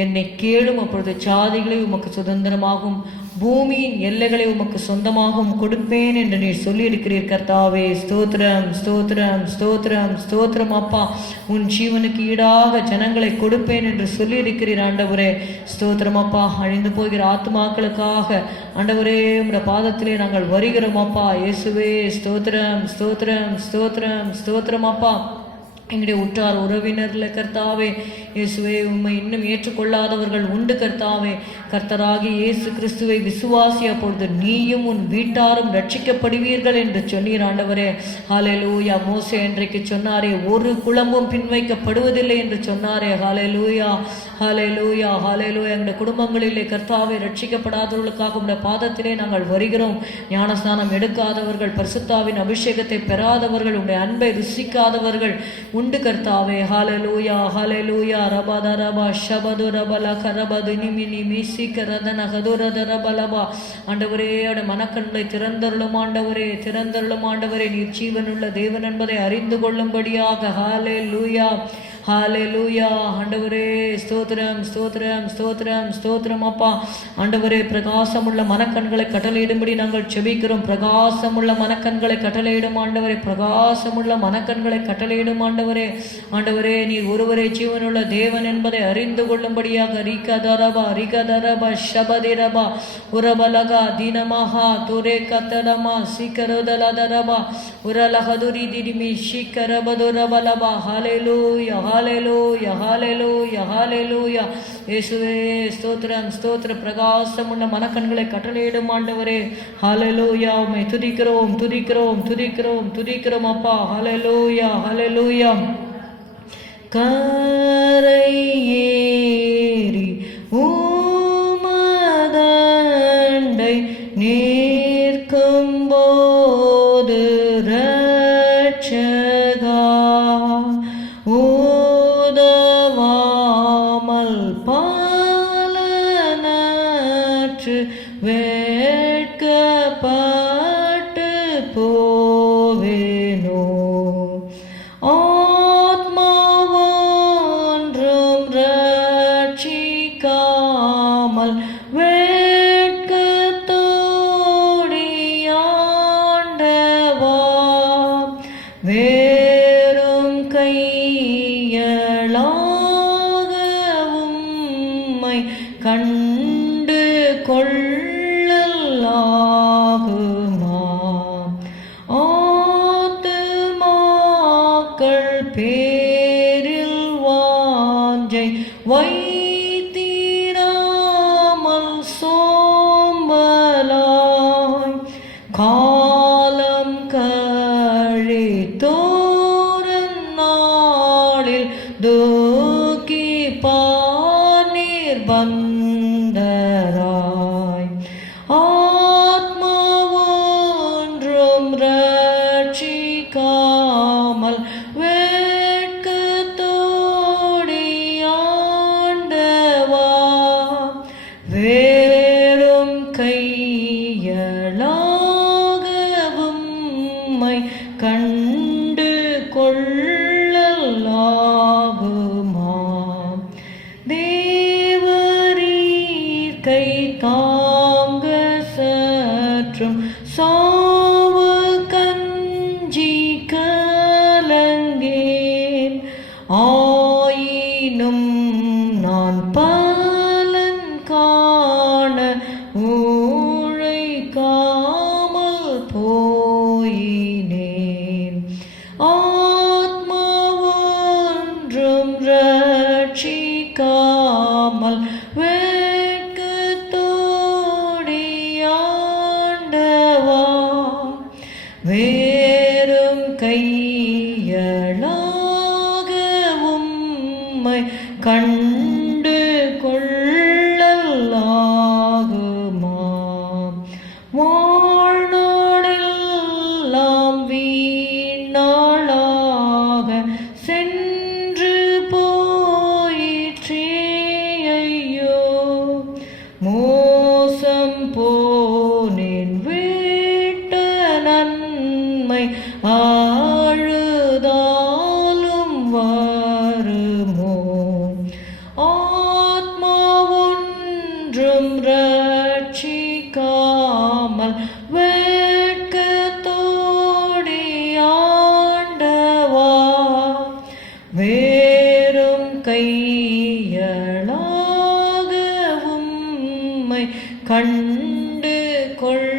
என்னை கேளும், அப்பொழுது ஜாதிகளை உமக்கு சுதந்திரமாகும், பூமியின் எல்லைகளை உமக்கு சொந்தமாகவும் கொடுப்பேன் என்று நீர் சொல்லியிருக்கிறீர் கர்த்தாவே. ஸ்தோத்திரம் ஸ்தோத்திரம் ஸ்தோத்திரம் ஸ்தோத்திரம் அப்பா. உன் ஜீவனுக்கு ஈடாக ஜனங்களை கொடுப்பேன் என்று சொல்லியிருக்கிறீர் ஆண்டவரே. ஸ்தோத்திரம் அப்பா. அழிந்து போகிற ஆத்மாக்களுக்காக ஆண்டவரே உம்முடைய பாதத்திலே நாங்கள் வருகிறோம் அப்பா. இயேசுவே ஸ்தோத்திரம் ஸ்தோத்திரம் ஸ்தோத்திரம் ஸ்தோத்திரம் அப்பா. எங்களுடைய உற்றார் உறவினர்ல கர்த்தாவே இயேசுவே உம்மை இன்னும் ஏற்றுக்கொள்ளாதவர்கள் உண்டு கர்த்தாவே. கர்த்தராகி இயேசு கிறிஸ்துவை விசுவாசி, அப்பொழுது நீயும் உன் வீட்டாரும் ரட்சிக்கப்படுவீர்கள் என்று சொன்னீர் ஆண்டவரே. ஹல்லேலூயா. மோசே இன்றைக்கு சொன்னாரே, ஒரு குளமும் பின்வைக்கப்படுவதில்லை என்று சொன்னாரே. ஹல்லேலூயா ஹல்லேலூயா ஹல்லேலூயா. எங்களுடைய குடும்பங்களிலே கர்த்தாவை ரட்சிக்கப்படாதவர்களுக்காக உடைய பாதத்திலே நாங்கள் வருகிறோம். ஞானஸ்நானம் எடுக்காதவர்கள், பரிசுத்தாவின் அபிஷேகத்தை பெறாதவர்கள், உடைய அன்பை ருசிக்காதவர்கள் உண்டு கர்த்தாவே. ஹல்லேலூயா ஹல்லேலூயா. ரபத ரப ஷபது ரபல கரபது நிமினி மீசி கரதன கதுரத ரபலபா. ஆண்டவரே அவருடைய மனக்கண்களை திறந்தருளும் ஆண்டவரே, திறந்தருளும் ஆண்டவரே. நீர் ஜீவனுள்ள தேவன் என்பதை அறிந்து கொள்ளும்படியாக. ஹல்லேலூயா ஹல்லேலூயா. ஆண்டவரே ஸ்தோத்திரம் ஸ்தோத்திரம் ஸ்தோத்திரம் ஸ்தோத்திரம் அப்பா. ஆண்டவரே பிரகாசமுள்ள மனக்கண்களை கட்டளையிடும்படி நாங்கள் செபிக்கிறோம். பிரகாசமுள்ள மனக்கண்களை கட்டளையிடும் ஆண்டவரே, பிரகாசமுள்ள மனக்கண்களை கட்டளையிடும் ஆண்டவரே. ஆண்டவரே நீர் ஒருவரே ஜீவனுள்ள தேவன் என்பதை அறிந்து கொள்ளும்படியாக. ரிகதரபா ரிகதரபா ஷபதிரபா உரபலகா தீனமஹா துரே கத்தடமா சீக்கரோதலதரபா உரலகதுரி திரிமி ஷீக்கரபதுரபலபா. ஹல்லேலூயா ஹல்லேலூயா ஹல்லேலூயா ஹல்லேலூயா. இயேசுவே ஸ்தோத்திரம் ஸ்தோத்திரம். பிரகாசமுள்ள மனக்கண்களை கட்டளையிடும் ஆண்டவரே. ஹல்லேலூயா. உம்மை துதிக்கிறோம் துதிக்கிறோம் துதிக்கிறோம் துதிக்கிறோம் அப்பா. ஹல்லேலூயா ஹல்லேலூயா. கரையேறி உமதண்டை நிற்கும்போது ரட்சகா உதவாமல் பாலனற்று வெட்கப்பட்டு போவேனோ. ஆத்மாவொன்றும் ரட்சிக்காமல் வெட்கத்தோடியாண்டவா வேறும் கையளாக உம்மை கண்டு கொள்ளலாகுமா. ஆத்துமாக்கள் பேரில் வாஞ்சை வைத்திராமல் சோம்பலாய் காலம் கழித்தோரன் நாளில் தூக்கி பானீர் பந்தராய். ஆத்மாவொன்றும் ரட்சிக்காமல் வெட்கத்தோடியாண்டவா வேறும் கையளாக உம்மை கண்டு கொள்ளலாகுமா. தேவரீர் கை தாங்க சற்றும் சாவு கஞ்சி கலங்கேன். ஆயினும் நான் பலன் காண உழைக்காமல் போயினேன். ஆத்மாவொன்றும் ரட்சிக்காமல் வெட்கத்தோடியாண்டவா வேறும் கையளாக உம்மை கண்டு கொள்ளலாகுமா. வாழ்நாளெல்லாம் வீணாளாக சென்று போயிற்றே ஐயோ. மோசம் போனேன் விட்ட நன்மை ஆழுதாலும் வருமோ. ஆத்மா கையாமல் வெட்கத்தோடி ஆண்டவா வேறும் கையளாக உம்மை கண்டு கொள்ளலாகுமோ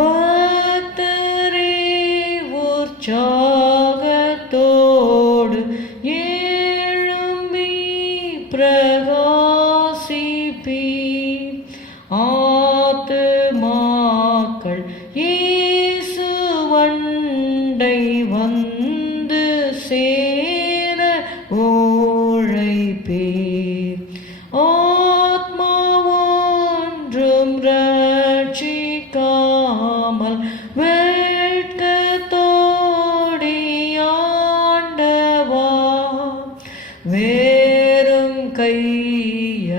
பக்தரே உற்சாகத்தோடு எழும்பி பிரகாசிப்பி ஆத்துமாக்கள் இயேசுவண்டை வந்து சேர உழைப்பீர் ஆத்மா ஒன்றும் ரட்சிக்காமல் வெட்கத்தோடி ஆண்டவா வேறும் கையளாக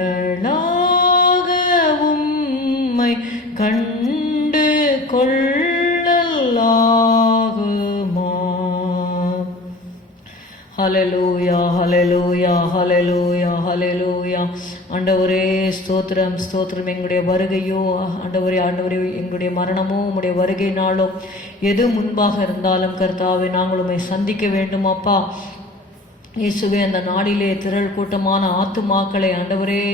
உம்மை கண்டு கொள்ளலாகுமா. ஹல்லேலூயா ஹல்லேலூயா ஹல்லேலூயா ஹல்லேலூயா. ஆண்டவரே ஸ்தோத்திரம் ஸ்தோத்திரம். எங்களுடைய வருகையோ ஆண்டவரே எங்களுடைய மரணமோ உம்முடைய வருகை நாளோ எது முன்பாக இருந்தாலும் கர்த்தாவே நாங்கள் உம்மை சந்திக்க வேண்டும் அப்பா. இயேசுவே அந்த நாளிலே திரள் கூட்டமான ஆத்துமாக்களை ஆண்டவரே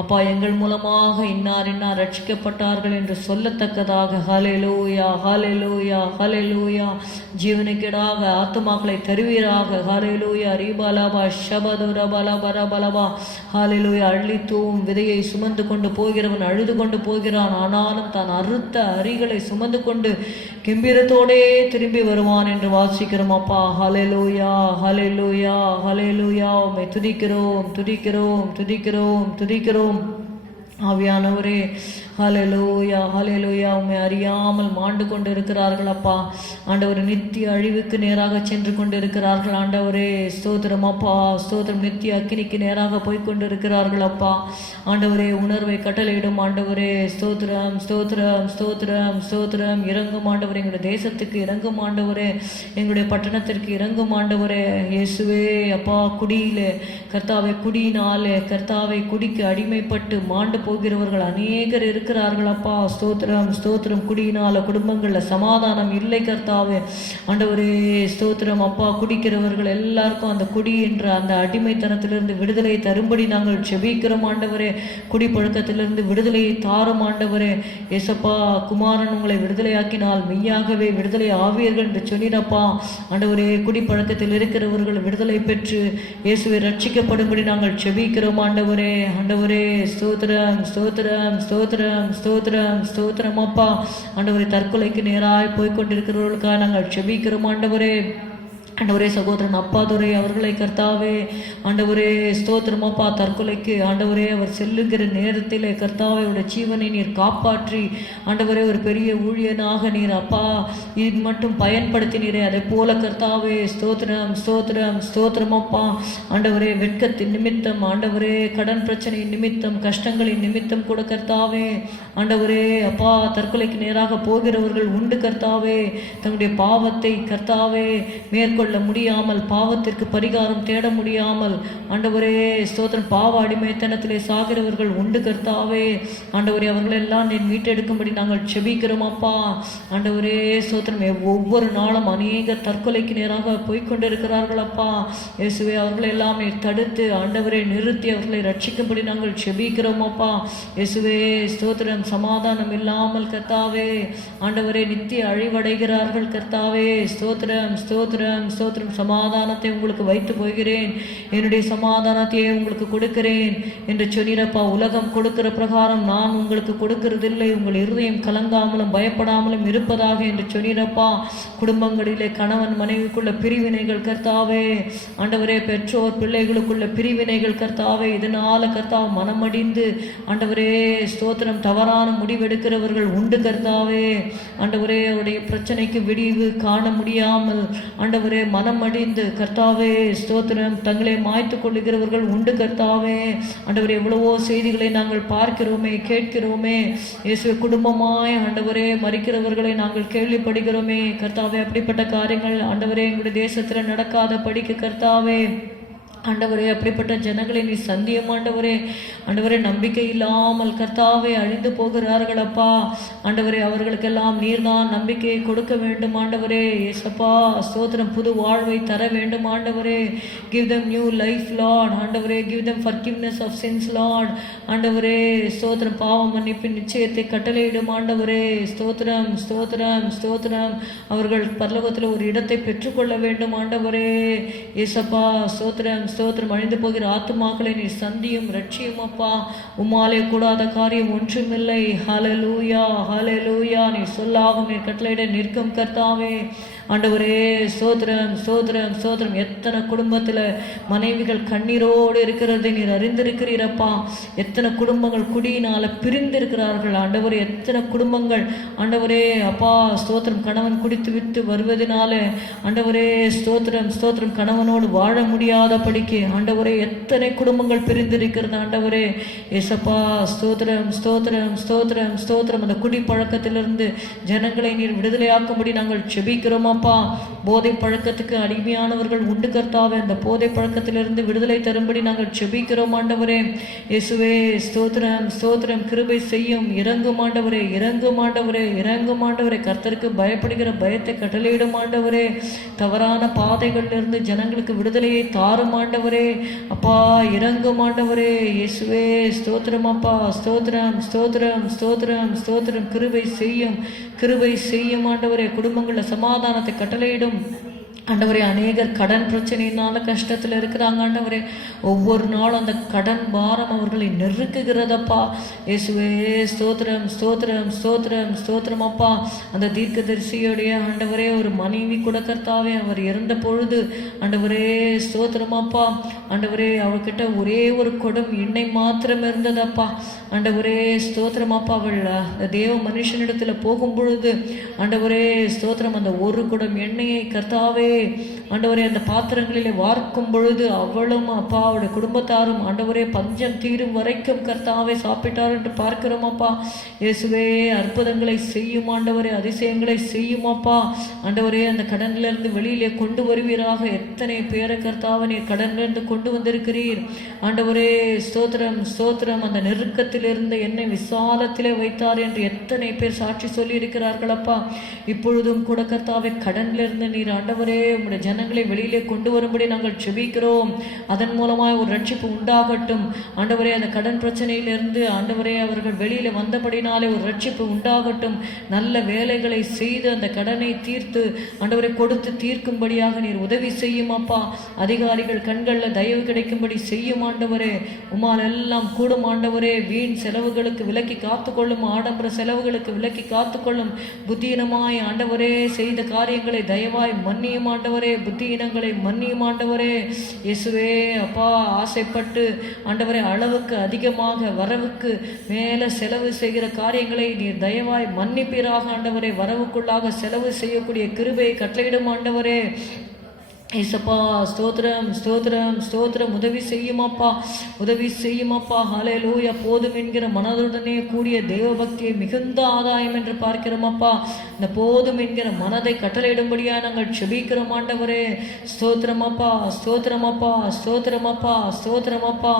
அப்பா எங்கள் மூலமாக இன்னார் இன்னார் ரட்சிக்கப்பட்டார்கள் என்று சொல்லத்தக்கதாக ஹல்லேலூயா ஹல்லேலூயா ஹல்லேலூயா ஜீவனுக்கீடாக ஆத்துமாக்களை தருவீராக. ஹல்லேலூயா ரீபாலாபா ஷபதுர பலபரபலபா ஹல்லேலூயா. அள்ளி தூவும் விதையை சுமந்து கொண்டு போகிறவன் அழுது கொண்டு போகிறான், ஆனாலும் தான் அறுத்த அரிகளை சுமந்து கொண்டு கெம்பீரத்தோடே திரும்பி வருவான் என்று வாசிக்கிறோம் அப்பா. ஹல்லேலூயா ஹல்லேலூயா ஹல்லேலூயா. உம்மை துதிக்கிறோம் துதிக்கிறோம் துதிக்கிறோம் துதிக்கிறோம் ஆவியானவரே. ஹல்லேலூயா ஹல்லேலூயா. உம்மை அறியாமல் மாண்டு கொண்டு இருக்கிறார்கள் அப்பா. ஆண்டவர் நித்திய அழிவுக்கு நேராக சென்று கொண்டு இருக்கிறார்கள் ஆண்டவரே. ஸ்தோத்திரம் அப்பா ஸ்தோத்திரம். நித்திய அக்கினிக்கு நேராக போய்கொண்டு இருக்கிறார்கள் அப்பா. ஆண்டவரே உணர்வை கட்டளையிடும் ஆண்டவரே. ஸ்தோத்திரம் ஸ்தோத்திரம் ஸ்தோத்திரம் ஸ்தோத்திரம். இறங்கும் ஆண்டவரே, எங்களுடைய தேசத்துக்கு இறங்கும் ஆண்டவரே, எங்களுடைய பட்டணத்திற்கு இறங்கும் ஆண்டவரே. இயேசுவே அப்பா குடியிலே கர்த்தாவை குடியினாலே கர்த்தாவை குடிக்கு அடிமைப்பட்டு மாண்டு போகிறவர்கள் அநேகர் இருக்கிறார்கள் அப்பா. ஸ்தோத்திரம் ஸ்தோத்திரம். குடியினால குடும்பங்களில் சமாதானம் இல்லை கர்த்தாவே. ஆண்டவரே ஸ்தோத்திரம் அப்பா. குடிக்கிறவர்கள் எல்லாருக்கும் அந்த குடி என்ற அந்த அடிமைத்தனத்திலிருந்து விடுதலை தரும்படி நாங்கள் செபிக்கிறோம் ஆண்டவரே. குடி பழக்கத்திலிருந்து விடுதலையை தாரும் ஆண்டவரே. ஏசப்பா குமாரன் உங்களை விடுதலையாக்கினால் மெய்யாகவே விடுதலை ஆவீர்கள் என்று சொன்னினப்பா. ஆண்டவரே குடிப்பழக்கத்தில் இருக்கிறவர்கள் விடுதலை பெற்று இயேசுவை ரட்சிக்கப்படும்படி நாங்கள் செபிக்கிறோம் ஆண்டவரே. ஆண்டவரே ஸ்தோத்திரம் ஸ்தோத்திரம் ஸ்தோத்திரம் ஸ்தோத்திரம் ஸ்தோத்திரம் அப்பா. ஆண்டவரே தற்கொலைக்கு நேராய் போய்கொண்டிருக்கிறவர்களுக்காக நாங்கள் செபிக்கிறோம் ஆண்டவரே. ஆண்டவரே சகோதரன் அப்பாதுரை அவர்களை கர்த்தாவே ஆண்டவரே ஸ்தோத்திரம் அப்பா. தற்கொலைக்கு ஆண்டவரே அவர் செல்லுகிற நேரத்திலே கர்த்தாவே அவருடைய ஜீவனை நீர் காப்பாற்றி ஆண்டவரே ஒரு பெரிய ஊழியனாக நீர் அப்பா இது மட்டும் பயன்படுத்தினீரே. அதே போல கர்த்தாவே ஸ்தோத்திரம் ஸ்தோத்திரம் ஸ்தோத்திரம் அப்பா. ஆண்டவரே வெட்கத்தின் நிமித்தம் ஆண்டவரே கடன் பிரச்சனையின் நிமித்தம் கஷ்டங்களின் நிமித்தம் கூட கர்த்தாவே ஆண்டவரே அப்பா தற்கொலைக்கு நேராக போகிறவர்கள் உண்டு கர்த்தாவே. தங்களுடைய பாவத்தை கர்த்தாவே மேற்கொள்ள முடியாமல் பாவத்திற்கு பரிகாரம் தேட முடியாமல் ஆண்டவரே ஸ்தோத்திரம் பாவ அடிமைத்தனத்திலே சாகிறவர்கள் உண்டு கர்த்தாவே. ஆண்டவரே அவர்களெல்லாம் நீ மீட்டெடுக்கும்படி நாங்கள் செபிக்கிறோம் அப்பா. ஆண்டவரே ஸ்தோத்திரம். ஒவ்வொரு நாளும் அநேக தற்கொலைக்கு நேராக போய்கொண்டிருக்கிறார்கள் அப்பா. இயேசுவே அவர்களெல்லாம் நீ தடுத்து ஆண்டவரை நிறுத்தி அவர்களை ரட்சிக்கும்படி நாங்கள் செபிக்கிறோம் அப்பா. இயேசுவே ஸ்தோத்திரம். சமாதானம் இல்லாமல் கர்த்தாவே ஆண்டவரே நித்திய அழிவடைகிறார்கள் கர்த்தாவே. ஸ்தோத்திரம் ஸ்தோத்திரம் ஸ்தோத்திரம். சமாதானத்தை உங்களுக்கு வைத்து போகிறேன், என்னுடைய சமாதானத்தையே உங்களுக்கு கொடுக்கிறேன் என்று சொன்னிரப்பா. உலகம் கொடுக்கிற பிரகாரம் நான் உங்களுக்கு கொடுக்கிறதில்லை, உங்கள் இருதயம் கலங்காமலும் பயப்படாமலும் இருப்பதாக என்று சொன்னிரப்பா. குடும்பங்களிலே கணவன் மனைவிக்குள்ள பிரிவினைகள் கர்த்தாவே ஆண்டவரே, பெற்றோர் பிள்ளைகளுக்குள்ள பிரிவினைகள் கர்த்தாவே, இதனால கர்த்தாவை மனமடிந்து ஆண்டவரே ஸ்தோத்திரம் தவறான முடிவெடுக்கிறவர்கள் உண்டு கர்த்தாவே. ஆண்டவரே அவருடைய பிரச்சனைக்கு விடிவு காண முடியாமல் ஆண்டவரே மனம் அடிந்து கர்த்தாவே ஸ்தோத்திரம் தங்களை மாய்த்து கொள்ளுகிறவர்கள் உண்டு கர்த்தாவே. ஆண்டவரே எவ்வளவோ செய்திகளை நாங்கள் பார்க்கிறோமே கேட்கிறோமே. இயேசு குடும்பமாய் ஆண்டவரே மறிக்கிறவர்களை நாங்கள் கேள்விப்படுகிறோமே கர்த்தாவே. அப்படிப்பட்ட காரியங்கள் ஆண்டவரே எங்களுடைய தேசத்தில் நடக்காத படிக்க கர்த்தாவே ஆண்டவரே, அப்படிப்பட்ட ஜனங்களை நீ சந்தியம் ஆண்டவரே. ஆண்டவரே, நம்பிக்கை இல்லாமல் கர்த்தாவே அழிந்து போகிறார்கள் அப்பா. ஆண்டவரே, அவர்களுக்கெல்லாம் நீர்தான் நம்பிக்கையை கொடுக்க வேண்டும் ஆண்டவரே. ஏசப்பா ஸ்தோத்திரம், புது வாழ்வை தர வேண்டும் ஆண்டவரே. Give them new life lord. ஆண்டவரே, give them forgiveness of sins lord. ஆண்டவரே ஸ்தோத்திரம், பாவ மன்னிப்பின் நிச்சயத்தை கட்டளையிடும் ஆண்டவரே. ஸ்தோத்திரம் ஸ்தோத்திரம் ஸ்தோத்திரம். அவர்கள் பரலோகத்தில் ஒரு இடத்தை பெற்றுக்கொள்ள வேண்டும் ஆண்டவரே. ஏசப்பா ஸ்தோத்திரம் ஸ்தோத்திரம். அழிந்து போகிற ஆத்துமாக்களை நீ சந்தியும் ரட்சியும் அப்பா. உம்மாலே கூடாத காரியம் ஒன்றுமில்லை. ஹல்லேலூயா ஹல்லேலூயா. நீ சொல்லாகும் நீ கட்டளையிட நிற்கும் கர்த்தாவே. ஆண்டவரே ஸ்தோத்திரம் ஸ்தோத்திரம் ஸ்தோத்திரம். எத்தனை குடும்பத்தில் மனைவிகள் கண்ணீரோடு இருக்கிறதை நீர் அறிந்திருக்கிறீரப்பா. எத்தனை குடும்பங்கள் குடியினால் பிரிந்திருக்கிறார்கள் ஆண்டவரே. எத்தனை குடும்பங்கள் ஆண்டவரே அப்பா ஸ்தோத்திரம், கணவன் குடித்து விட்டு வருவதனால ஆண்டவரே ஸ்தோத்திரம் ஸ்தோத்திரம், கணவனோடு வாழ முடியாதபடிக்கு ஆண்டவரே எத்தனை குடும்பங்கள் பிரிந்திருக்கிறது ஆண்டவரே. ஏசப்பா ஸ்தோத்திரம் ஸ்தோத்திரம் ஸ்தோத்திரம் ஸ்தோத்திரம். அந்த குடி பழக்கத்திலிருந்து ஜனங்களை நீர் விடுதலையாக்கும்படி நாங்கள் செபிக்கிறோம் அப்பா. போதை பழக்கத்துக்கு அடிமையானவர்கள் உண்டு கர்த்தாவே. அந்த போதை பழக்கத்திலிருந்து விடுதலை தரும்படி நாங்கள் செபிக்கிறோம் ஆண்டவரே. இயேசுவே ஸ்தோத்திரம் ஸ்தோத்திரம். கிருபை செய்யும், இறங்கும் ஆண்டவரே, இறங்கும் ஆண்டவரே, இறங்கும் ஆண்டவரே. கர்த்தருக்கு பயப்படுகிற பயத்தை கட்டளையிடும் ஆண்டவரே. தவறான பாதைகளிலிருந்து ஜனங்களுக்கு விடுதலையை தாரும் ஆண்டவரே. அப்பா இறங்கும் ஆண்டவரே. இயேசுவே ஸ்தோத்திரம் அப்பா. ஸ்தோத்திரம் ஸ்தோத்திரம் ஸ்தோத்திரம் ஸ்தோத்திரம். கிருபை செய்யும், கிருபை செய்யும் ஆண்டவரே. குடும்பங்களில் சமாதானத்தை கட்டளையிடும் ஆண்டவரே. அநேகர் கடன் பிரச்சனையினால கஷ்டத்தில் இருக்கிறாங்க ஆண்டவரே. ஒவ்வொரு நாளும் அந்த கடன் பாரம் அவர்களை நெருக்குகிறதப்பா. இயேசுவே ஸ்தோத்திரம் ஸ்தோத்திரம் ஸ்தோத்திரம் ஸ்தோத்திரம் அப்பா. அந்த தீர்க்கதரிசியோடைய ஆண்டவரே ஒரு மனைவி கூட கர்த்தாவே, அவர் இறந்த பொழுது ஆண்டவரே ஸ்தோத்திரம் அப்பா. ஆண்டவரே, அவர்கிட்ட ஒரே ஒரு குடம் எண்ணெய் மாத்திரம் இருந்ததப்பா. ஆண்டவரே ஸ்தோத்திரம் அப்பா. அவள் தேவ மனுஷனிடத்தில் போகும் பொழுது ஆண்டவரே ஸ்தோத்திரம், அந்த ஒரு குடம் எண்ணெயை கர்த்தாவே ஆண்டவரே அந்த பாத்திரங்களிலே வார்க்கும் பொழுது அவளும் அப்பா அவருடைய குடும்பத்தாரும் ஆண்டவரே பஞ்சம் தீரும் வரைக்கும் கர்த்தாவே சாப்பிட்டார் என்று பார்க்கிறோம் அப்பா. இயேசுவே அற்புதங்களை செய்யும் ஆண்டவரே, அதிசயங்களை செய்யும் அப்பா. ஆண்டவரே, அந்த கடனிலிருந்து வெளியிலே கொண்டு வருவீராக. எத்தனை பேரை கர்த்தாவை நீர் கடனிலிருந்து கொண்டு வந்திருக்கிறீர் ஆண்டவரே. ஸ்தோத்திரம் ஸ்தோத்திரம். அந்த நெருக்கத்தில் இருந்த என்னை விசாலத்திலே வைத்தார் என்று எத்தனை பேர் சாட்சி சொல்லி இருக்கிறார்கள் அப்பா. இப்பொழுதும் கூட கர்த்தாவை கடனிலிருந்து நீர் ஆண்டவரே உம்முடைய ஜனங்களை வெளியிலே கொண்டு வரும்படி நாங்கள் செபிக்கிறோம். அதன் மூலமாய் ஒரு ரட்சிப்பு உண்டாகட்டும் ஆண்டவரே. அந்த கடன் பிரச்சனையிலிருந்து ஆண்டவரே அவர்கள் வெளியில வந்தபடினாலே ஒரு ரட்சிப்பு உண்டாகட்டும். நல்ல வேலைகளை செய்து அந்த கடனை தீர்த்து ஆண்டவரை கொடுத்து தீர்க்கும்படியாக நீர் உதவி செய்யும் அப்பா. அதிகாரிகள் கண்களில் தயவு கிடைக்கும்படி செய்யும் ஆண்டவரே. உமால் எல்லாம் கூடும் ஆண்டவரே. வீண் செலவுகளுக்கு விலக்கி காத்துக்கொள்ளும், ஆடம்பர செலவுகளுக்கு விலக்கி காத்துக்கொள்ளும். புத்தீனமாய் ஆண்டவரே செய்த காரியங்களை தயவாய் மன்னியும் ஆண்டவரே. புத்தியினங்களை மன்னியும் ஆண்டவரே. இயேசுவே அப்பா, ஆசைப்பட்டு ஆண்டவரே அளவுக்கு அதிகமாக வரவுக்கு மேல செலவு செய்கிற காரியங்களை நீர் தயவாய் மன்னிப்பீராக ஆண்டவரே. வரவுக்குள்ளாக செலவு செய்யக்கூடிய கிருபையை கட்டளையிடும் ஆண்டவரே. ஏசப்பா ஸ்தோத்திரம் ஸ்தோத்திரம் ஸ்தோத்திரம். உதவி செய்யுமாப்பா, உதவி செய்யுமாப்பா. ஹல்லேலூயா. போதும் என்கிற மனதுடனே கூடிய தேவ பக்தியை மிகுந்த ஆதாயம் என்று பார்க்கிறோமப்பா. இந்த போதும் என்கிற மனதை கட்டளையிடும்படியா நாங்கள் செபிக்கிறோம் ஆண்டவரே. ஸ்தோத்திரமப்பா ஸ்தோத்திரமப்பா ஸ்தோத்திரமப்பா ஸ்தோத்திரமப்பா.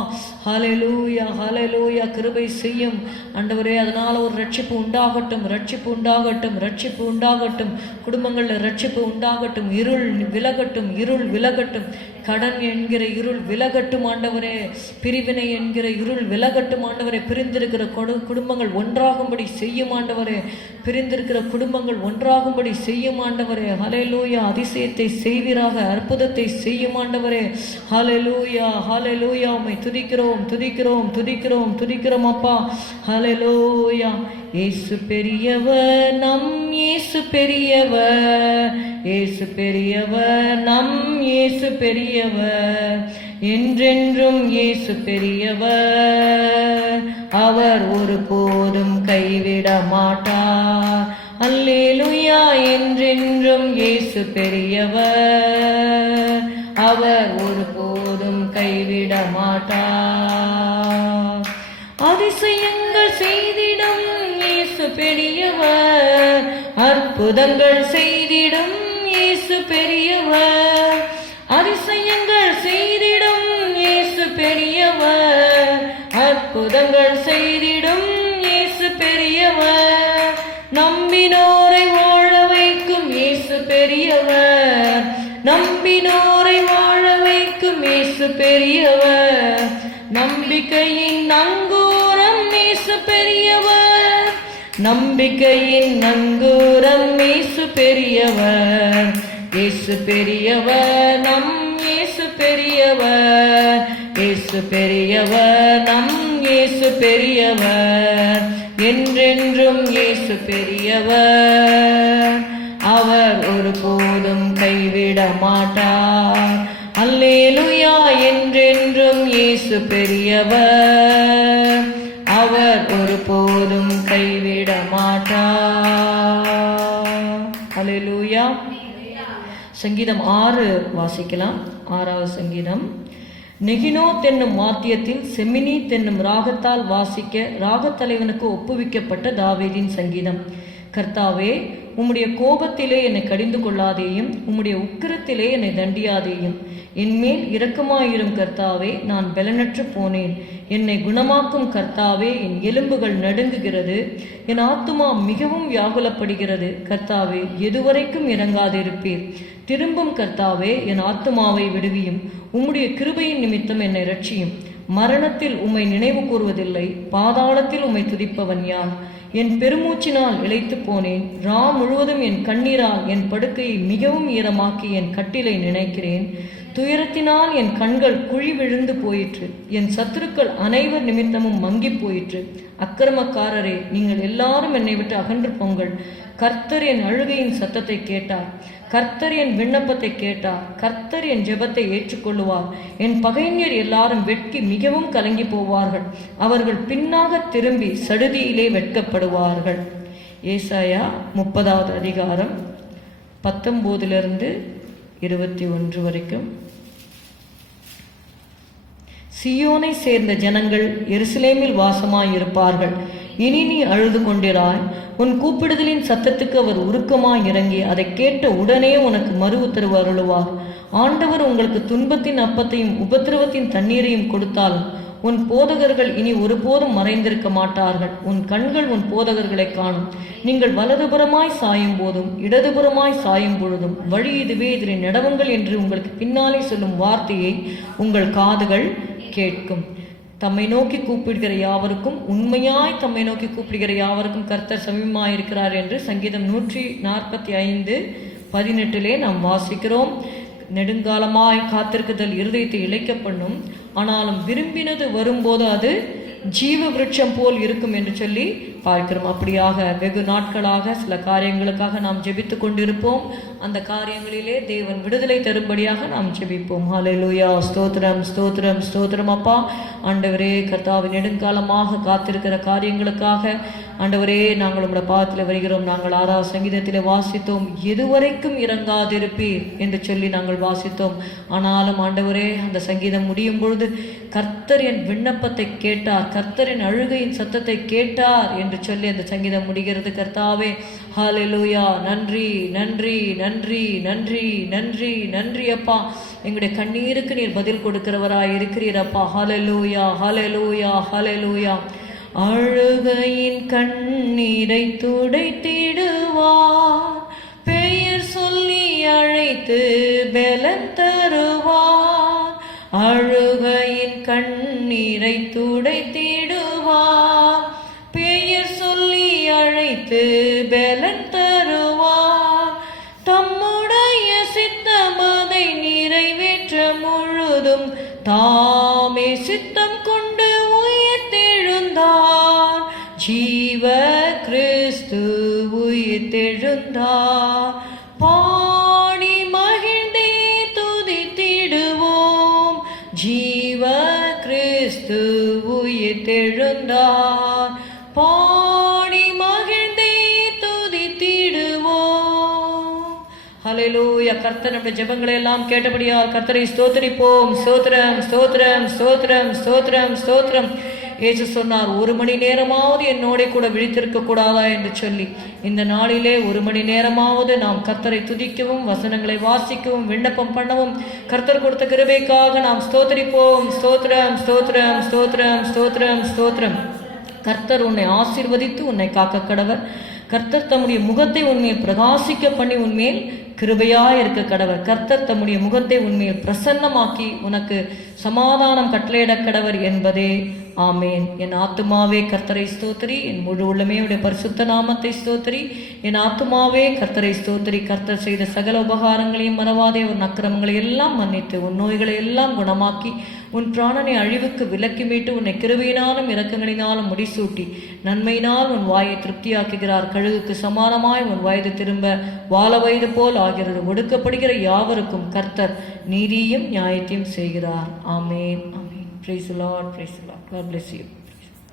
ஹல்லேலூயா ஹல்லேலூயா. கிருபை செய்யும் ஆண்டவரே. அதனால் ஒரு ரட்சிப்பு உண்டாகட்டும், ரட்சிப்பு உண்டாகட்டும், ரட்சிப்பு உண்டாகட்டும். குடும்பங்களில் ரட்சிப்பு உண்டாகட்டும். இருள் விலகட்டும், இருள் விலகட்டும். கடன் என்கிற இருள் விலகட்டும் ஆண்டவரே. பிரிவினை என்கிற இருள் விலகட்டும் ஆண்டவரே. பிரிந்திருக்கிற குடும்பங்கள் ஒன்றாகும்படி செய்யும் ஆண்டவரே. பிரிந்திருக்கிற குடும்பங்கள் ஒன்றாகும்படி செய்யும் ஆண்டவரே. ஹல்லேலூயா. அதிசயத்தை செய்வீராக, அற்புதத்தை செய்யும் ஆண்டவரே. ஹல்லேலூயா ஹல்லேலூயா. உம்மை துதிக்கிறோம் துதிக்கிறோம் துதிக்கிறோம் துதிக்கிறோம் அப்பா. ஹல்லேலூயா. இயேசு பெரியவர், நம் இயேசு பெரியவர், இயேசு பெரியவர், நம் இயேசு பெரியவர், என்றென்றும் இயேசு பெரியவர், அவர் ஒருபோதும் கைவிட மாட்டார். அல்லேலூயா. என்றென்றும் இயேசு பெரியவர், அவர் ஒருபோதும் கைவிட மாட்டார். அதிசயங்கள் செய்திடும் இயேசு பெரியவர், அற்புதங்கள் செய்திடும் இயேசு பெரியவர், அதிசயங்கள் செய்திடும் அற்புதங்கள் செய்திடும் இயேசு பெரியவர். நம்பினோரை வாழ வைக்கும் இயேசு பெரியவர். நம்பினோரை வாழ வைக்கும் இயேசு பெரியவர். நம்பிக்கையின் நங்கூரம் இயேசு பெரியவர். நம்பிக்கையின் நங்கூரம் இயேசு பெரியவர். இயேசு பெரியவர், நம் இயேசு பெரியவர். இயேசு பெரியவர், நம் இயேசு பெரியவர். என்றென்றும் இயேசு பெரியவர். அவர் ஒருபோதும் கைவிட மாட்டார். அல்லேலூயா. என்றென்றும் இயேசு பெரியவர். அவர் ஒருபோதும் கைவிட மாட்டார். அல்லேலூயா. சங்கீதம் 6 வாசிக்கலாம். 6வது சங்கீதம். நெகினோத் என்னும் வாத்தியத்தில் செமினீத் என்னும் ராகத்தால் வாசிக்க ராகத்தலைவனுக்கு ஒப்புவிக்கப்பட்ட தாவீதின் சங்கீதம். கர்த்தாவே, உம்முடைய கோபத்திலே என்னை கடிந்து கொள்ளாதேயும், உம்முடைய உக்கிரத்திலே என்னை தண்டியாதேயும். என்மேல் இரக்கமாயிரும் கர்த்தாவே, நான் பலனற்று போனேன். என்னை குணமாக்கும் கர்த்தாவே, என் எலும்புகள் நடுங்குகிறது. என் ஆத்துமா மிகவும் வியாகுலப்படுகிறது. கர்த்தாவே, எதுவரைக்கும் இறங்காதிருப்பீர்? திரும்பும் கர்த்தாவே, என் ஆத்துமாவை விடுவியும். உம்முடைய கிருபையின் நிமித்தம் என்னை இரட்சியும். மரணத்தில் உம்மை நினைவு கூறுவதில்லை, பாதாளத்தில் உம்மை துதிப்பவன் யார்? என் பெருமூச்சினால் இளைத்து போனேன். ரா முழுவதும் என் கண்ணீரால் என் படுக்கையை மிகவும் ஈரமாக்கி என் கட்டிலை நினைக்கிறேன். துயரத்தினால் என் கண்கள் குழி விழுந்து போயிற்று. என் சத்துருக்கள் அனைவர் நிமித்தமும் மங்கி போயிற்று. அக்கிரமக்காரரே, நீங்கள் எல்லாரும் என்னை விட்டு அகன்று போங்கள். கர்த்தர் என் அழுகையின் சத்தத்தை கேட்டார். கர்த்தர் என் விண்ணப்பத்தை கேட்டார். கர்த்தர் என் ஜெபத்தை ஏற்றுக்கொள்ளுவார். என் பகைஞர் எல்லாரும் வெட்கி மிகவும் கலங்கி போவார்கள். அவர்கள் பின்னாக திரும்பி சடுதியிலே வெட்கப்படுவார்கள். ஏசாயா 30வது அதிகாரம் 19 21 வரைக்கும். சியோனை சேர்ந்த ஜனங்கள் எருசலேமில் வாசமாயிருப்பார்கள். இனி நீ அழுது கொண்டிராய். உன் கூப்பிடுதலின் சத்தத்துக்கு அவர் உருக்கமாய் இறங்கி அதை கேட்ட உடனே உனக்கு மறு உத்தரவு அருளுவார். ஆண்டவர் உங்களுக்கு துன்பத்தின் அப்பத்தையும் உபத்திரவத்தின் தண்ணீரையும் கொடுத்தாலும் உன் போதகர்கள் இனி ஒருபோதும் மறைந்திருக்க மாட்டார்கள். உன் கண்கள் உன் போதகர்களை காணும். நீங்கள் வலதுபுறமாய் சாயும் போதும் இடதுபுறமாய் சாயும் பொழுதும் வழி இதுவே, இதில் நடவுங்கள் என்று உங்களுக்கு பின்னாலே சொல்லும் வார்த்தையை உங்கள் காதுகள் கேட்கும். தம்மை நோக்கி கூப்பிடுகிற யாவருக்கும், உண்மையாய் தம்மை நோக்கி கூப்பிடுகிற யாவருக்கும் கர்த்தர் சமீபமாயிருக்கிறார் என்று சங்கீதம் 145:18 நாம் வாசிக்கிறோம். நெடுங்காலமாய் காத்திருக்குதல் இருதயத்தை இழைக்க பண்ணும், ஆனாலும் விரும்பினது வரும்போது அது ஜீவ விருட்சம் போல் இருக்கும் என்று சொல்லி பார்க்கிறோம். அப்படியாக வெகு நாட்களாக சில காரியங்களுக்காக நாம் ஜெபித்து கொண்டிருப்போம். அந்த காரியங்களிலே தேவன் விடுதலை தரும்படியாக நாம் ஜெபிப்போம். ஹல்லேலூயா. ஸ்தோத்திரம், ஸ்தோத்திரம், ஸ்தோத்திரம். அப்பா ஆண்டவரே, கர்த்தாவின் நெடுங்காலமாக காத்திருக்கிற காரியங்களுக்காக ஆண்டவரே, நாங்கள் உங்களுடைய பாதத்தில் வருகிறோம். நாங்கள் 6வது சங்கீதத்தில் வாசித்தோம், எதுவரைக்கும் இறங்காதிருப்பீர் என்று சொல்லி நாங்கள் வாசித்தோம். ஆனாலும் ஆண்டவரே, அந்த சங்கீதம் முடியும் பொழுது கர்த்தர் என் விண்ணப்பத்தை கேட்டார், கர்த்தர் என் அழுகையின் சத்தத்தை கேட்டார் என்று சொல்லி அந்த சங்கீதம் முடிகிறது. கர்த்தாவே, ஹல்லேலூயா. நன்றி, நன்றி, நன்றி, நன்றி, நன்றி, நன்றி அப்பா. எங்களுடைய கண்ணீருக்கு நீர் பதில் கொடுக்கிறவராய் இருக்கிறீர் அப்பா. ஹல்லேலூயா, ஹல்லேலூயா, ஹல்லேலூயா. அழுகையின் கண்ணீரை துடைத்திடுவார், பெயர் சொல்லி அழைத்து பலன் தருவார். அழுகையின் கண்ணீரை துடைத்திடுவார், பெயர் சொல்லி அழைத்து பலன் தருவார். தம்முடைய சித்தமதை நிறைவேற்ற முழுதும் தாமே சித்தம் கொண்டு உயிர்த்தெழுந்தார். ஜீவ கிறிஸ்து உயிர்த்தெழுந்தார். பாடி மகிழ்ந்தே துதித்திடுவோம். ஜீவ கிறிஸ்து உயிர்த்தெழுந்தார். பாடி மகிழ்ந்தே துதித்திடுவோம். ஹல்லேலூயா. கர்த்தர் நம்முடைய ஜெபங்களை எல்லாம் கேட்டபடியால் கர்த்தரை ஸ்தோத்திரிப்போம். ஸ்தோத்திரம், ஸ்தோத்திரம், ஸ்தோத்திரம், ஸ்தோத்திரம், ஸ்தோத்திரம். இயேசு சொன்னார், 1 மணி நேரமாவது என்னோட கூட விழித்திருக்க கூடாதா என்று சொல்லி. இந்த நாளிலே 1 மணி நேரமாவது நாம் கர்த்தரை துதிக்கவும், வசனங்களை வாசிக்கவும், விண்ணப்பம் பண்ணவும், கர்த்தர் கொடுத்த கிருபைக்காக நாம் ஸ்தோத்திரிப்போம். ஸ்தோத்திரம், ஸ்தோத்திரம், ஸ்தோத்திரம், ஸ்தோத்திரம், ஸ்தோத்திரம். கர்த்தர் உன்னை ஆசீர்வதித்து உன்னை காக்க கடவர். கர்த்தர் தம்முடைய முகத்தை உன்மேல் பிரகாசிக்க பண்ணி உன்மேல் கிருபையாய் இருக்க கடவர். கர்த்தர் தம்முடைய முகத்தை உன்மேல் பிரசன்னமாக்கி உனக்கு சமாதானம் கட்டளையிட கடவர் என்பதே. ஆமேன். என் ஆத்துமாவே கர்த்தரை ஸ்தோத்திரி, என் முழு உள்ளமே உடைய பரிசுத்த நாமத்தை ஸ்தோத்திரி. என் ஆத்துமாவே கர்த்தரை ஸ்தோத்திரி. கர்த்தர் செய்த சகல உபகாரங்களையும் மறவாதே. உன் அக்கிரமங்களை எல்லாம் மன்னித்து, உன் நோய்களை எல்லாம் குணமாக்கி, உன் பிராணனை அழிவுக்கு விலக்கி மீட்டு, உன்னை கிருபையினாலும் இரக்கங்களினாலும் முடிசூட்டி, நன்மையினால் உன் வாயை திருப்தியாக்குகிறார். கழுகுக்கு சமானமாய் உன் வயது திரும்ப வாழ வயது போல் ஆகிறது. ஒடுக்கப்படுகிற யாவருக்கும் கர்த்தர் நீதியும் நியாயத்தையும் செய்கிறார். ஆமேன், ஆமேன். Praise the Lord, praise the Lord. God bless you.